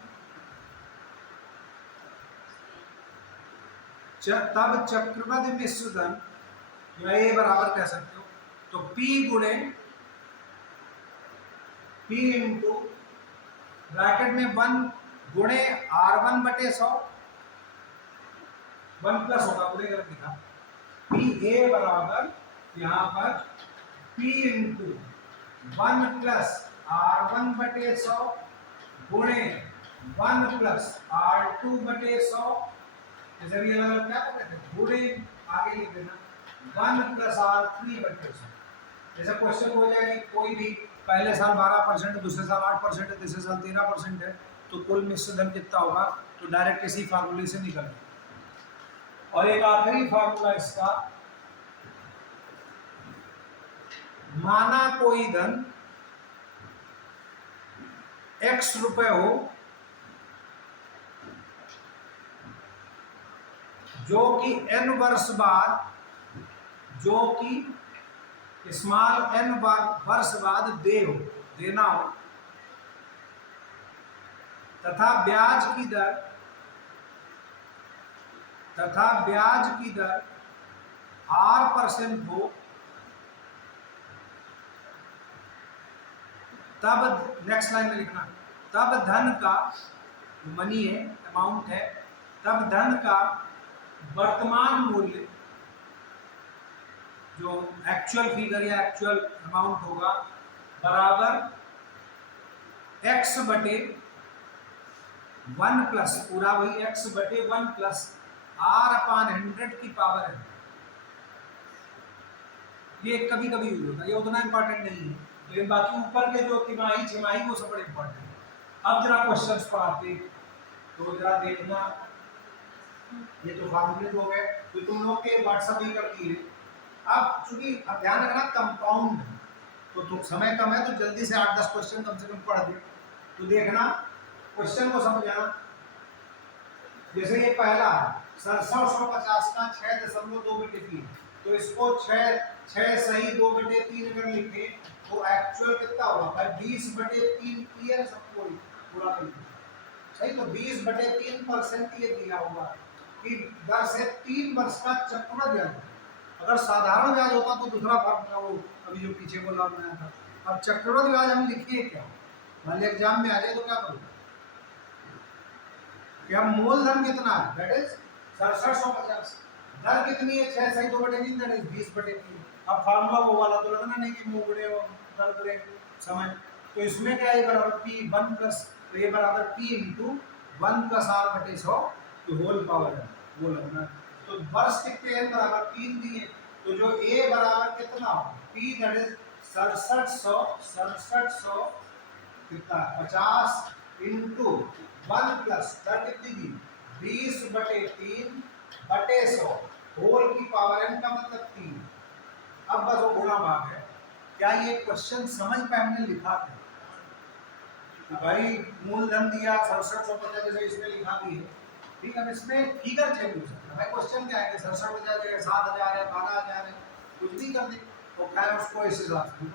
तब चक्रवृद्धि मिश्र धन या ए बराबर कह सकते हो, तो P गुणे P इंटू ब्रैकेट में 1 गुणे R1 बटे 100, 1 प्लस होगा, पूरे गलत लिखा, P ए बराबर यहाँ पर P इंटू 1 प्लस R1 बटे 100 गुणे 1 प्लस R2 बटे 100, जैसे भी अलग क्या करते हैं गुणे आगे लिख देना 1 प्लस R3 बटे 100। जैसे क्वेश्चन हो जाए कि कोई भी पहले साल 12%, दूसरे साल 8%, तीसरे साल 13% है, तो कुल मिश्र धन कितना होगा, तो डायरेक्ट इसी फार्मूले से निकल। और एक आखिरी फार्मूला इसका, माना कोई धन x रुपए हो जो कि n वर्ष बाद, जो कि स्मॉल n वर्ष बाद देना हो, तथा ब्याज की दर R% हो, तब नेक्स्ट लाइन में लिखना, तब धन का, मनी है, अमाउंट है, तब धन का वर्तमान मूल्य, जो एक्चुअल फिगर या एक्चुअल अमाउंट होगा, बराबर x बटे 1 प्लस, पूरा वही x बटे 1 प्लस R/100 की पावर है। ये कभी कभी यूज होता है, ये उतना इंपॉर्टेंट नहीं है, लेकिन बाकी ऊपर के जो तिमाही छिमाही वो सब बड़े इंपॉर्टेंट है। अब जरा क्वेश्चंस पढ़ाते, तो जरा देखना, ये तो फार्मूले हो गए, तो तुम लोग के व्हाट्सएप ही कर दिए। अब चूंकि अब ध्यान रखना कंपाउंड है, तो समय कम है, तो जल्दी से 8-10 क्वेश्चन कम से कम पढ़ दे। तो देखना क्वेश्चन को समझना। जैसे ये पहला है 6750 का 6.2 बटे 3, तो इसको 6 सही 2 बटे 3 अगर लिखे तो एक्चुअल कितना होगा भाई 20 बटे 3 की है, सबको पूरा कर सही, तो 20 बटे 3% ये दिया होगा कि दर से 3 वर्ष का चक्रवृद्धि ब्याज। अगर साधारण ब्याज होता तो दूसरा फॉर्मूला वो अभी जो पीछे बोला बनाया था। अब चक्रवृद्धि ब्याज हम लिखिए क्या, मान लीजिए एग्जाम में आ जाए तो क्या करोगे, क्या मूलधन कितना है, दैट इज 6750, दर कितनी है 6 सही 2 बटे 3, दैट इज 20 बटे 3। अब फार्मूला वो वाला तो लगना नहीं कि मुंह गुणे और दर गुणे समय, तो इसमें क्या है बराबर P 1 प्लस, तो ये बराबर P इंटू 1 प्लस R बटे 100 की होल पावर है, वो लगना। तो वर्ष कितने हैं बराबर 3 दिए, तो जो A बराबर कितना P दैट इज 6700 कितना 50 इंटू 1 प्लस दर कितनी दी 20 बटे 3 बटे 100 होल की पावर n का मतलब 3। अब बस वो गुणा भाग है। क्या ये क्वेश्चन समझ पे हमने लिखा था कि भाई मूलधन दिया 6750 जैसे इसमें लिखा भी है, ठीक है, इसमें फिगर चेंज हो सकता है। भाई क्वेश्चन क्या है कि 6750 है 7000 है 12000 है, कुछ भी कर दे तो क्या है उसको इस हिसाब से।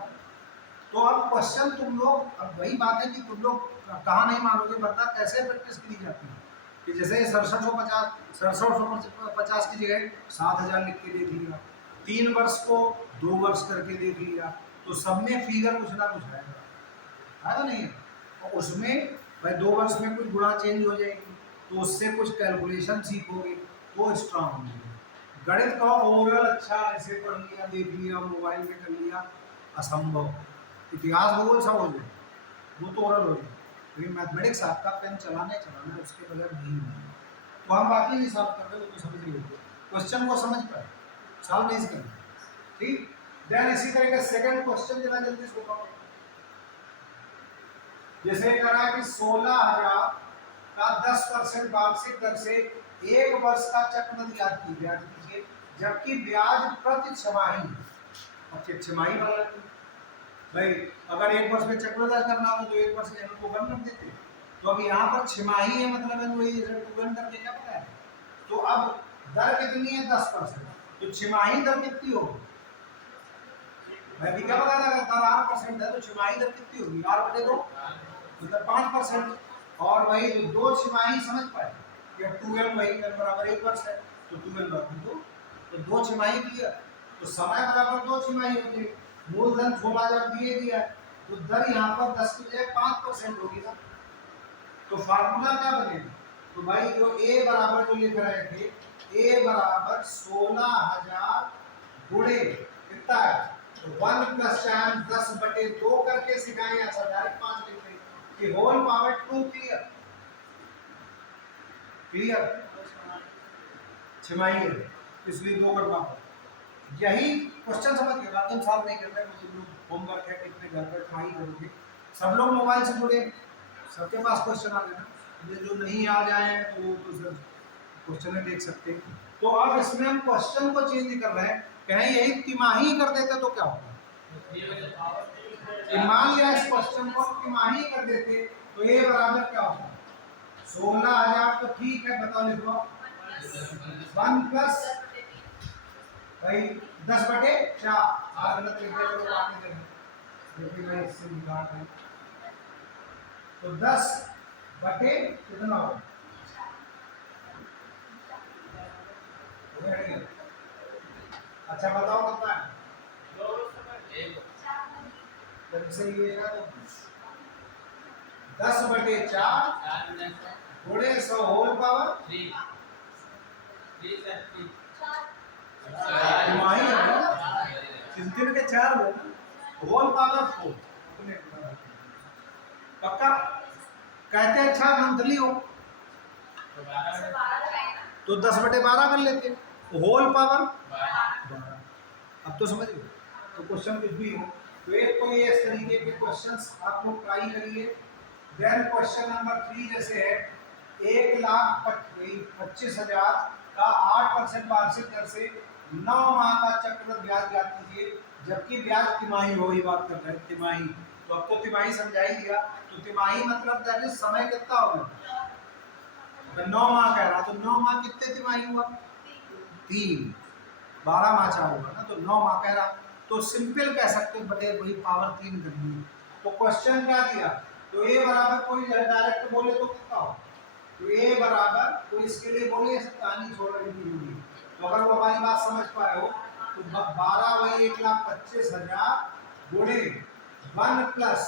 तो अब क्वेश्चन तुम लोग, अब वही बात है कि तुम लोग कहाँ नहीं मानोगे, वरना कैसे प्रैक्टिस की जाती है कि जैसे 6750 की जगह 7000 लिख के दे दिया, 3 वर्ष को 2 वर्ष करके देख लिया, तो सब में फिगर कुछ ना कुछ आएगा नहीं है, और उसमें भाई 2 वर्ष में कुछ गुणा चेंज हो जाएगी, तो उससे कुछ कैलकुलेशन सीखोगे वो स्ट्रांग होगी। गणित का ओवरऑल अच्छा ऐसे पढ़ लिया देख लिया मोबाइल में कर लिया असंभव, इतिहास भूगोल सब हो जाए वो तो ओरल हो जाए, लेकिन मैथमेटिक्स आपका पेन चलाना उसके बगैर नहीं है। तो हम बाकी नहीं सॉल्व कर रहे, वो तो समझ रही होगी, क्वेश्चन को समझ पाए, सॉल्व नहीं करना। ठीक, देन इसी तरह का सेकंड क्वेश्चन जरा जल्दी से बताओ। जैसे कह रहा है कि 16,000 का 10% वार्षिक दर से एक वर्ष का चक्रवृद्धि ब्याज की ब्याज कीजिए, जबकि ब्याज प्रति छमाही, अब छमाही वाला भाई अगर एक वर्ष में चक्रवृद्धि करना हो तो एक वर्ष में को वन रख देते, तो अब यहाँ पर छमाही है, मतलब है वही वन करके क्या पता है। तो अब दर कितनी है 10%, तो छमाही दर कितनी होगी भाई, अभी क्या पता था, दर 8% है तो छमाही दर कितनी होगी, 8/2 मतलब 5%। और वही जो दो छमाही समझ पाए, या 2m वही m बराबर एक वर्ष है, तो 2m बराबर 2, तो दो छमाही क्लियर, तो समय बराबर दो छमाही होती है, मूलधन 16,000 दिए दिया है, तो दर यहाँ पर 10 की जगह 5% होगी ना, तो फार्मूला क्या बनेगा, तो भाई जो a बराबर जो लिख रहे थे, a बराबर 16,000 गुणे कितना है, तो 1 + tan 10/2 करके सिखाएं, ऐसा डायरेक्ट 5 लिख रहे कि होल पावर 2 क्लियर, क्लियर छमाही है इसलिए 2 करना होगा। यही क्वेश्चन समझ के बाद हम सॉल्व नहीं कर रहे, मुझे लोग होमवर्क है कितने घर पर कहाँ ही करोगे, सब लोग मोबाइल से जुड़े, सबके पास क्वेश्चन आ गए ना, ये जो नहीं आ जाए हैं तो वो तो सर क्वेश्चन देख सकते हैं। तो अब इसमें हम क्वेश्चन को चेंज कर रहे हैं, कहीं यही तिमाही कर देते तो क्या होता, मान लिया इस क्वेश्चन को तिमाही कर देते तो ये बराबर क्या होता, 16,000 तो ठीक है, बताओ लिखो 1 प्लस भाई 10/4, आप गलत लिख देते तो बात नहीं करेंगे, लेकिन मैं इससे निकाल रहा हूं, तो 10 कितना हो, अच्छा बताओ कितना है, जब से ये है तो 10/4 गुणे 100 होल पावर 3 तिमाही है ना, तीन के 4 हो ना, होल पावर 4 पक्का कहते हैं, अच्छा मंथली हो तो 10/12 कर लेते, होल पावर 12, अब तो समझ गए, तो क्वेश्चन कुछ भी हो, तो एक तो ये इस तरीके के क्वेश्चंस आप लोग ट्राई करिए। देन क्वेश्चन नंबर 3 जैसे है 1,25,000 का 8% वार्षिक दर से 9 माह का चक्रवृद्धि ब्याज ज्ञात कीजिए, जबकि ब्याज तिमाही हो, ही बात कर रहे हैं तिमाही, तो अब तो तिमाही समझा ही दिया, तो तिमाही मतलब दैट इज समय कितना होगा, 9 माह कह रहा, तो 9 माह कितने तिमाही हुआ, 3, 12 माह 4 हुआ ना, तो 9 माह कह रहा, तो सिंपल कह सकते हैं बटे वही पावर 3 करनी है। तो क्वेश्चन क्या दिया, तो ए बराबर कोई डायरेक्ट बोले तो कितना हो, तो ए बराबर तो इसके लिए बोले कहानी छोड़ रही थी, तो अगर वो हमारी बात समझ पाए हो तो 12 वही 1,25,000 गुणे 1 प्लस,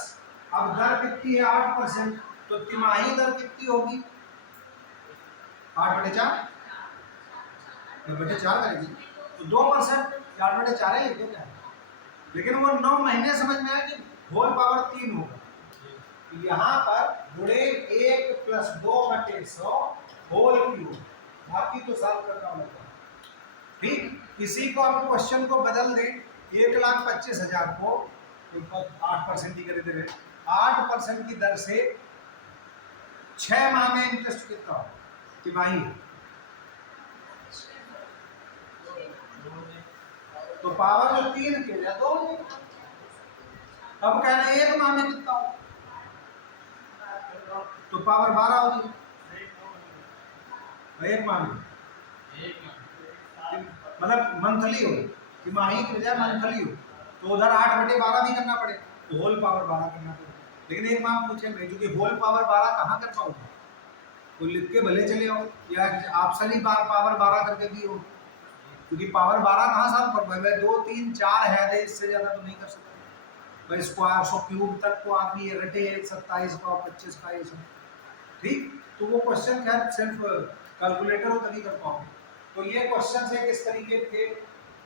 अब दर कितनी है 8%, तो तिमाही दर कितनी होगी 8/4 करेगी, तो 2% 8/4 है, ये क्या है, लेकिन वो 9 महीने समझ में आया कि होल पावर 3 होगा, यहाँ पर गुणे 1 + 2/100 होल क्यूब, बाकी तो सॉल्व करना होगा। ठीक, इसी को आप क्वेश्चन को बदल दें, 1,25,000 को 8% ही करे थे, 8% की दर से 6 माह में इंटरेस्ट कितना हो, तिमाही, तो पावर जो 3 के या 2, अब कहना 1 माह में कितना हो, तो पावर 12 होगी, 1 माह में मतलब मंथली हो, तिमाही की बजाय मंथली हो, तो उधर 8/12 भी करना पड़े, तो होल पावर 12 करना पड़ेगा, लेकिन एक माह पूछे मैं, क्योंकि होल पावर 12 कहाँ कर पाऊंगा, तो लिख के भले चले आओ, या ऑप्शन ही पावर 12 करके दी हो, क्योंकि पावर 12 कहाँ साल पर भाई 2 3 4 है, इससे ज्यादा तो नहीं कर सकते भाई, स्क्वायर 100 क्यूब तक को आप ये रटे 27 का 25 का ये सब, ठीक, तो वो क्वेश्चन खैर सिर्फ कैलकुलेटर हो तभी कर पाओगे, तो ये क्वेश्चन है किस तरीके थे।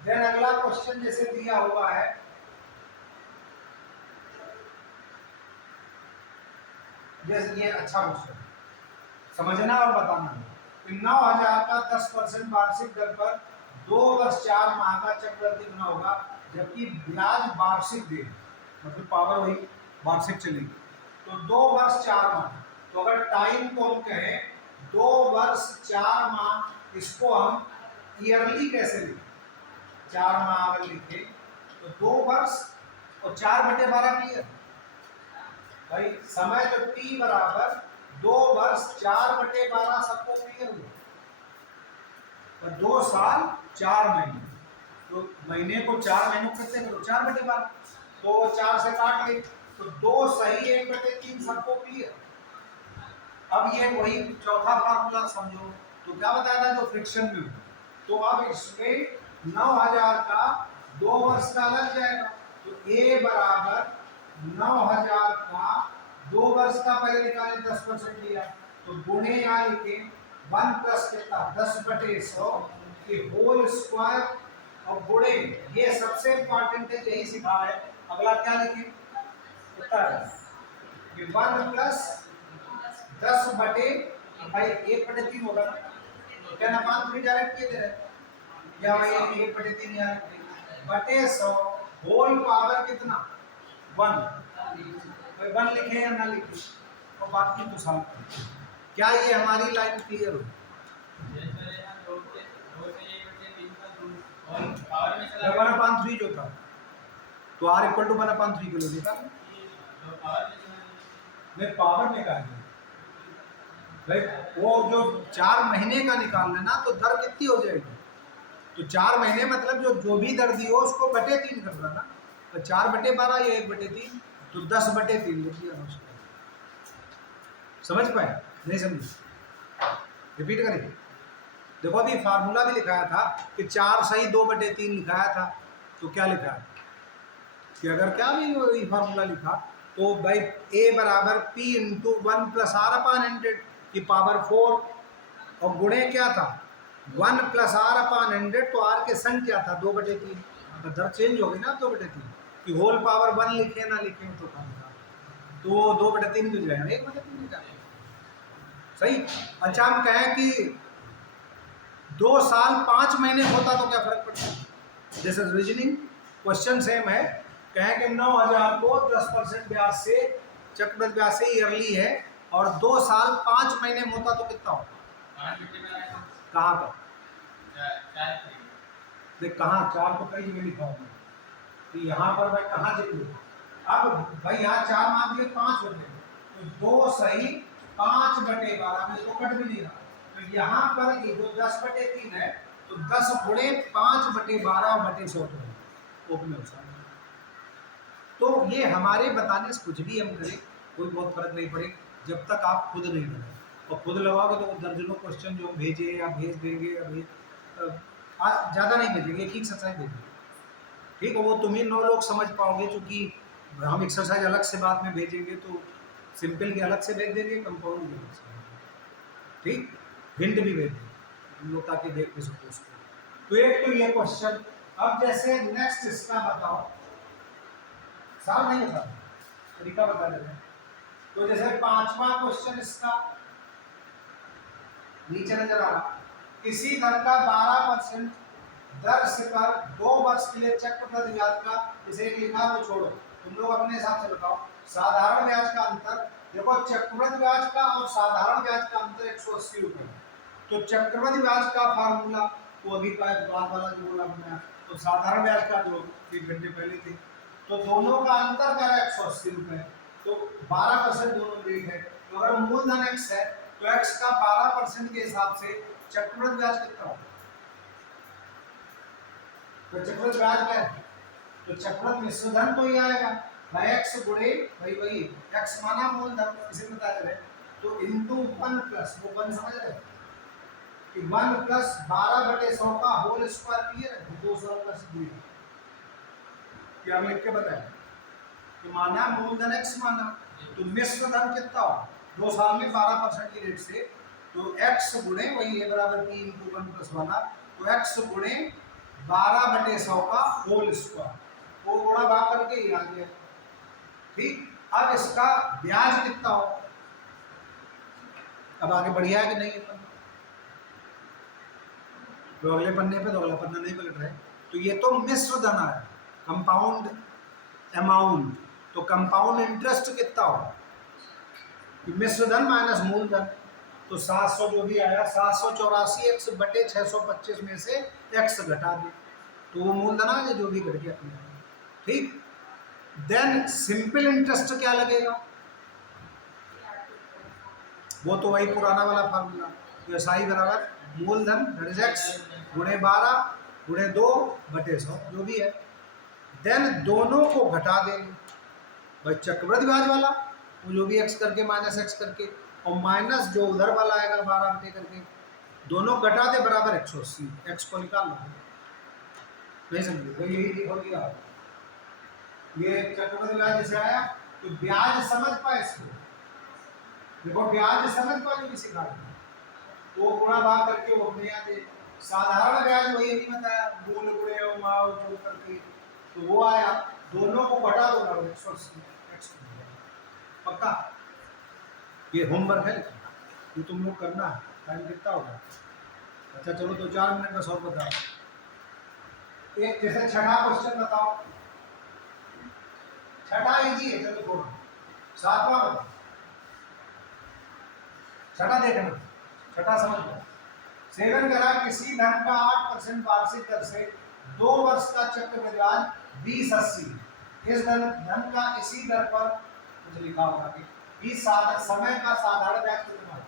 देन अगला क्वेश्चन जैसे दिया हुआ है, जैसे ये अच्छा क्वेश्चन समझना और बताना है, कि 9,000 का 10% वार्षिक दर पर 2 वर्ष 4 माह का चक्रवृद्धि कितना होगा, जबकि ब्याज वार्षिक दे, मतलब पावर वही वार्षिक चलेगी। तो 2 वर्ष 4 माह, तो अगर टाइम को हम कहें 2 वर्ष 4 माह, इसको हम ईयरली कैसे लिखें, 4 माह अगर लिखें तो 2 वर्ष और 4/12 क्लियर भाई। समय तो t बराबर 2 वर्ष 4/12 सबको क्लियर हुआ, तो 2 साल 4 महीने, तो महीने को 4 महीनों कैसे करो, 4/12, तो 4 से काट ले, तो 2 सही 1/3 सबको क्लियर। अब ये वही चौथा फार्मूला समझो, तो क्या बताया था जो फ्रिक्शन में हो, तो अब इसमें 9,000 का 2 वर्ष का लग जाएगा, तो A बराबर 9,000 का 2 वर्ष का पहले निकाले 10% लिया, तो गुणे यहाँ लिखे 1 प्लस कितना 10/100 के होल स्क्वायर, और गुणे ये सबसे इंपॉर्टेंट है, यही सिखा है। अगला क्या लिखे, कितना है 1 प्लस 10 बटे भाई 1/3 होगा, तो 10/3 डायरेक्ट किए दे रहे हैं, या भाई 1/3 यार बटे 100 होल पावर कितना 1, भाई 1 लिखे या ना लिखे, और बाकी तो सॉल्व करें। क्या ये हमारी लाइन क्लियर हो, जब 1/3 जो था तो r = 1/3 किलो निकाल, मैं पावर में कहा भाई, वो जो 4 महीने का निकाल लेना तो दर कितनी हो जाएगी, तो 4 महीने मतलब जो भी दर दी हो उसको बटे 3 कर देना, तो 4/12 या 1/3, तो 10/3 लिख दिया ना उसको। समझ पाए, नहीं समझे, रिपीट करें। देखो अभी फार्मूला भी लिखाया था कि 4 सही 2/3 लिखाया था, तो क्या लिखा है कि अगर क्या भी वही फार्मूला लिखा, तो भाई A बराबर P × 1 + R/100 की पावर 4, और गुणे क्या था 1 + R/100, तो R के संग क्या था 2/3, तो दर चेंज हो गई ना 2/3, कि होल पावर 1 लिखे ना लिखे तो कम था, तो 2/3 मिल जाएगा, 1/3 मिल जाएगा, सही। अच्छा हम कहें कि 2 साल 5 महीने होता तो क्या फर्क पड़ता, जैसे रीजनिंग क्वेश्चन सेम है, कहें कि 9,000 को 10% ब्याज से चक्रवृद्धि ब्याज से ईयरली है, और 2 साल 5 महीने में होता तो कितना होता, कहाँ पर देख, कहाँ 4 तो कई जगह लिखा होगा, तो यहाँ पर भाई कहाँ चलिए, अब भाई यहाँ 4 मार दिए 5 हो गए, तो 2 सही 5/12 में इसको कट भी नहीं रहा, तो यहाँ पर ये जो 10/3 है, तो 10 गुणे 5/12/100 ओपन हो। तो ये हमारे बताने से कुछ भी हम करें कोई बहुत फर्क नहीं पड़े, जब तक आप खुद नहीं लगाए, और खुद लगाओगे तो दर्जनों क्वेश्चन जो हम भेजे या भेज देंगे, अभी ज़्यादा नहीं भेजेंगे, एक ही एक्सरसाइज भेजेंगे, ठीक है, वो तुम ही 9 लोग समझ पाओगे, क्योंकि हम एक्सरसाइज अलग से बाद में भेजेंगे, तो सिंपल की अलग से भेज देंगे, कंपाउंड की अलग से, ठीक, हिंट भी भेज देंगे हम लोग, ताकि देख भी सको उसको। तो एक तो ये क्वेश्चन, अब जैसे नेक्स्ट इसका बताओ, साफ नहीं बता, तरीका बता देते हैं, तो जैसे 5वां क्वेश्चन इसका नीचे नजर आ रहा, किसी धन का 12% दर से पर 2 वर्ष के लिए चक्रवृद्धि ब्याज का, इसे एक लिखा तो छोड़ो, तुम लोग अपने हिसाब से बताओ, साधारण ब्याज का अंतर, देखो चक्रवृद्धि ब्याज का और साधारण ब्याज का अंतर 180 रुपए, तो चक्रवृद्धि ब्याज का फार्मूला वो अभी का बाद वाला जो बोला मैंने, तो साधारण ब्याज का जो 3 घंटे पहले थी, तो दोनों का अंतर क्या है 180 रुपए, तो 12% दोनों रेट है, तो अगर मूलधन x है तो x का 12% के हिसाब से चक्रवृद्धि ब्याज कितना होगा, तो चक्रवृद्धि ब्याज क्या है, तो चक्रवृद्धि मिश्रधन तो ये आएगा भाई x गुणे भाई वही x माना मूलधन, इसे बता रहे, तो इनटू 1 प्लस वो 1 समझ रहे कि 1 + 12/100 का होल स्क्वायर क्लियर है, 200 प्लस 2, क्या हम लिख के बताएं, तो माना मूलधन x माना, तो मिश्रधन कितना हो 2 साल में 12% की रेट से, तो x गुणे वही है बराबर 3 × 1 + 1, तो x गुणे 12/100 का होल स्क्वायर, वो गुणा भाग करके ये आ गया, ठीक। अब इसका ब्याज कितना हो, अब आगे बढ़िया है कि नहीं, तो अगले पन्ने पे तो अगला पन्ना नहीं पलट रहा है। तो ये तो मिश्र धन आया, कंपाउंड अमाउंट। तो कंपाउंड इंटरेस्ट कितना होगा, मिश्र धन माइनस मूलधन। तो 700 जो भी आया 784 एक्स बटे 625 में से एक्स घटा दे, तो वो मूलधन आ जाए जो भी घट गया। ठीक, देन सिंपल इंटरेस्ट क्या लगेगा, वो तो वही पुराना वाला फार्मूला, तो एस आई बराबर मूलधन दैट इज एक्स गुणे 12 गुणे 2 बटे 100 जो भी है। देन दोनों को घटा देंगे, भाई चक्रवृद्धि ब्याज वाला वो जो भी एक्स करके माइनस एक्स करके, और माइनस जो उधर वाला आएगा 12 बटे करके, दोनों घटा दे बराबर 180। एक्स को निकाल लो, नहीं समझे तो यही हो गया। ये चक्रवृद्धि ब्याज जैसे आया, तो ब्याज समझ पाए इसको, देखो ब्याज समझ पाए जो किसी का वो गुणा भाग करके वो अपने यहाँ दे। साधारण ब्याज वही नहीं बताया, मूल गुणे माव जो करके, तो वो आया, दोनों को घटा दो ना 180 एक्स पक्का। ये होमवर्क है, ये तुम लोग करना है। टाइम कितना होगा, अच्छा चलो तो 4 मिनट बस और बताओ। एक जैसे छठा क्वेश्चन बताओ, छठा इजी है, चलो थोड़ा। सातवां बताओ, छठा देखना, छठा समझ लो। सेवन करा किसी धन का 8% वार्षिक दर से 2 वर्ष का चक्रवृद्धि ब्याज 2080, इस धन का इसी दर पर मुझे लिखा होगा कि इस समय का साधारण ब्याज कितना है।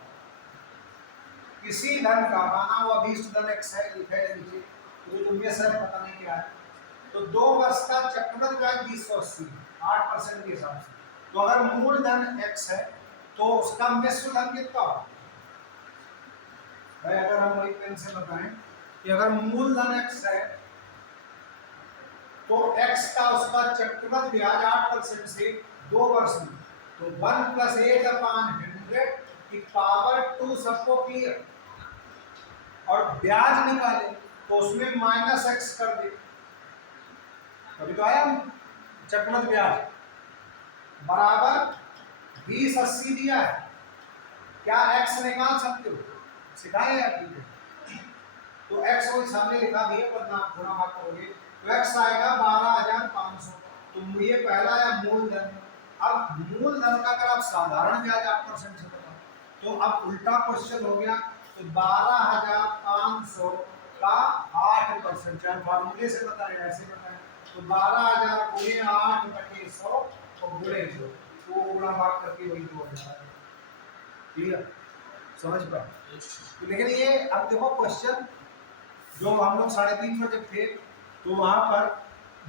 किसी धन का माना हुआ 20 धन एक्स है, लिखा है नीचे, तो जो ये सर पता नहीं क्या है, तो 2 वर्ष का चक्रवृद्धि ब्याज 2080 8% के हिसाब से। तो अगर मूल धन एक्स है तो उसका मिश्र धन कितना होगा भाई, अगर हम वही पेन से बताएं कि अगर मूल धन एक्स है तो एक्स का उसका चक्रवृद्धि ब्याज 8% से 2 वर्ष में, तो 1 + 8/100 की पावर 2 सबको क्लियर। और ब्याज निकाले तो उसमें माइनस एक्स कर दे, अभी तो आया चक्रवृद्धि ब्याज बराबर 2080 दिया है, क्या एक्स निकाल सकते हो, सिखाया है आपको। तो एक्स को सामने लिखा भी है, पर ना थोड़ा बात करोगे तो एक्स आएगा 12500। तो ये पहला है मूलधन। अब मूलधन का अगर आप साधारण ब्याज 8% से बताओ, तो अब उल्टा क्वेश्चन हो गया, तो 12500 का 8%, चाहे फॉर्मूले से बताएं ऐसे बताएं, तो 12000 गुणे 8/100 और गुणे 2, वो गुणा भाग करके वही 2000। क्लियर, समझ पाए। लेकिन ये अब देखो क्वेश्चन जो हम लोग 3:30 बजे थे तो वहाँ पर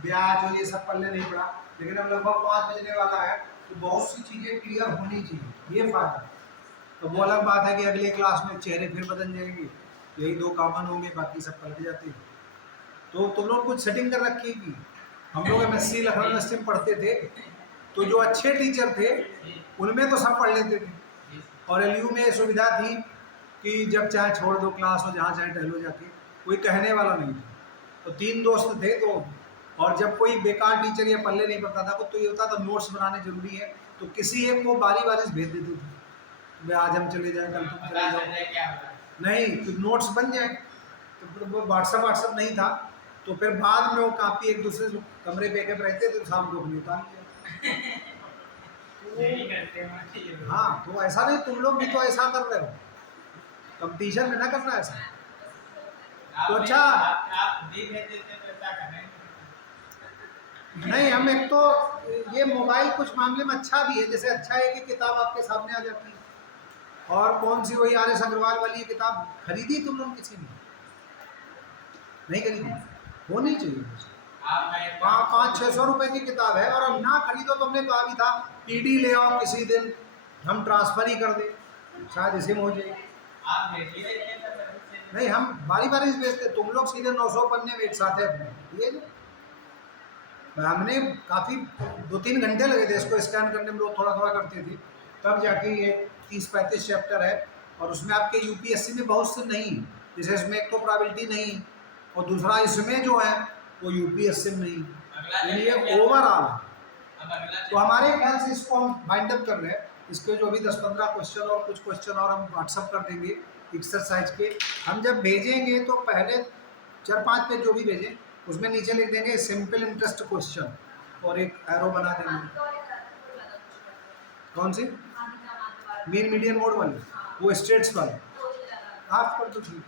ब्याज और ये सब पढ़ने नहीं पड़ा, लेकिन अब लगभग 5 बजने वाला है, तो बहुत सी चीज़ें क्लियर होनी चाहिए, ये फायदा। तो वो अलग बात है कि अगले क्लास में चेहरे फिर बदल जाएंगे, यही 2 कॉमन होंगे, बाकी सब पलट जाते हैं। तो तुम लोग कुछ सेटिंग कर रखी है कि हम लोग MSc लखनऊ यूनिवर्सिटी में पढ़ते थे, तो जो अच्छे टीचर थे उनमें तो सब पढ़ लेते थे, और LU में सुविधा थी कि जब चाहे छोड़ दो क्लास और जहाँ चाहे टहलो जाके, कोई कहने वाला नहीं था। तो 3 दोस्त थे, तो और जब कोई बेकार टीचर या पल्ले नहीं पड़ता था तो ये होता था नोट्स बनाने जरूरी है, तो किसी एक को बारी बारी से भेज देते थे, आज हम चले जाएं, कल तुम चले जाओ, नहीं तो नोट्स बन जाए। तो वो व्हाट्सअप नहीं था, तो फिर बाद में वो कापी एक दूसरे से कमरे पे एक रहते थे, तो शाम को अपनी उतार लिया। हाँ, तो ऐसा नहीं, तुम लोग भी तो ऐसा कर रहे हो, कंपटीशन में ना करना ऐसा। तो अच्छा नहीं, हम एक तो ये मोबाइल कुछ मामले में अच्छा भी है, जैसे अच्छा है कि किताब आपके सामने आ जाती है, और कौन सी वही RS अग्रवाल वाली किताब खरीदी तुम लोग, किसी ने नहीं खरीदी, होनी चाहिए। 500-600 रुपए की किताब है, और हम ना खरीदो तो हमने कहा भी था PD ले आओ किसी दिन, हम ट्रांसफर ही कर दें, शायद इसी में हो जाएगी। नहीं, हम बारी बारी से बेचते, तुम लोग सीधे 900 पन्ने में एक साथ है अपने ये। हमने काफ़ी 2-3 घंटे लगे थे इसको स्कैन करने में, लोग थोड़ा थोड़ा करते थे, तब जाके ये 30-35 चैप्टर है, और उसमें आपके UPSC में बहुत से नहीं, जैसे इसमें एक तो प्रोबेबिलिटी नहीं, और दूसरा इसमें जो है वो UPSC में नहीं, ये ओवरऑल। तो हमारे ख्याल से इसको हम वाइंड अप कर रहे हैं, इसके जो भी 10-15 क्वेश्चन और कुछ क्वेश्चन और हम व्हाट्सअप कर देंगे एक्सरसाइज के। हम जब भेजेंगे तो पहले 4-5 पेज जो भी भेजें, उसमें नीचे लिख देंगे सिंपल इंटरेस्ट क्वेश्चन और एक एरो बना देंगे। कौन सी? मीन मीडियन मोड वाली, वो स्टेट्स वाली। आप कर दो ठीक।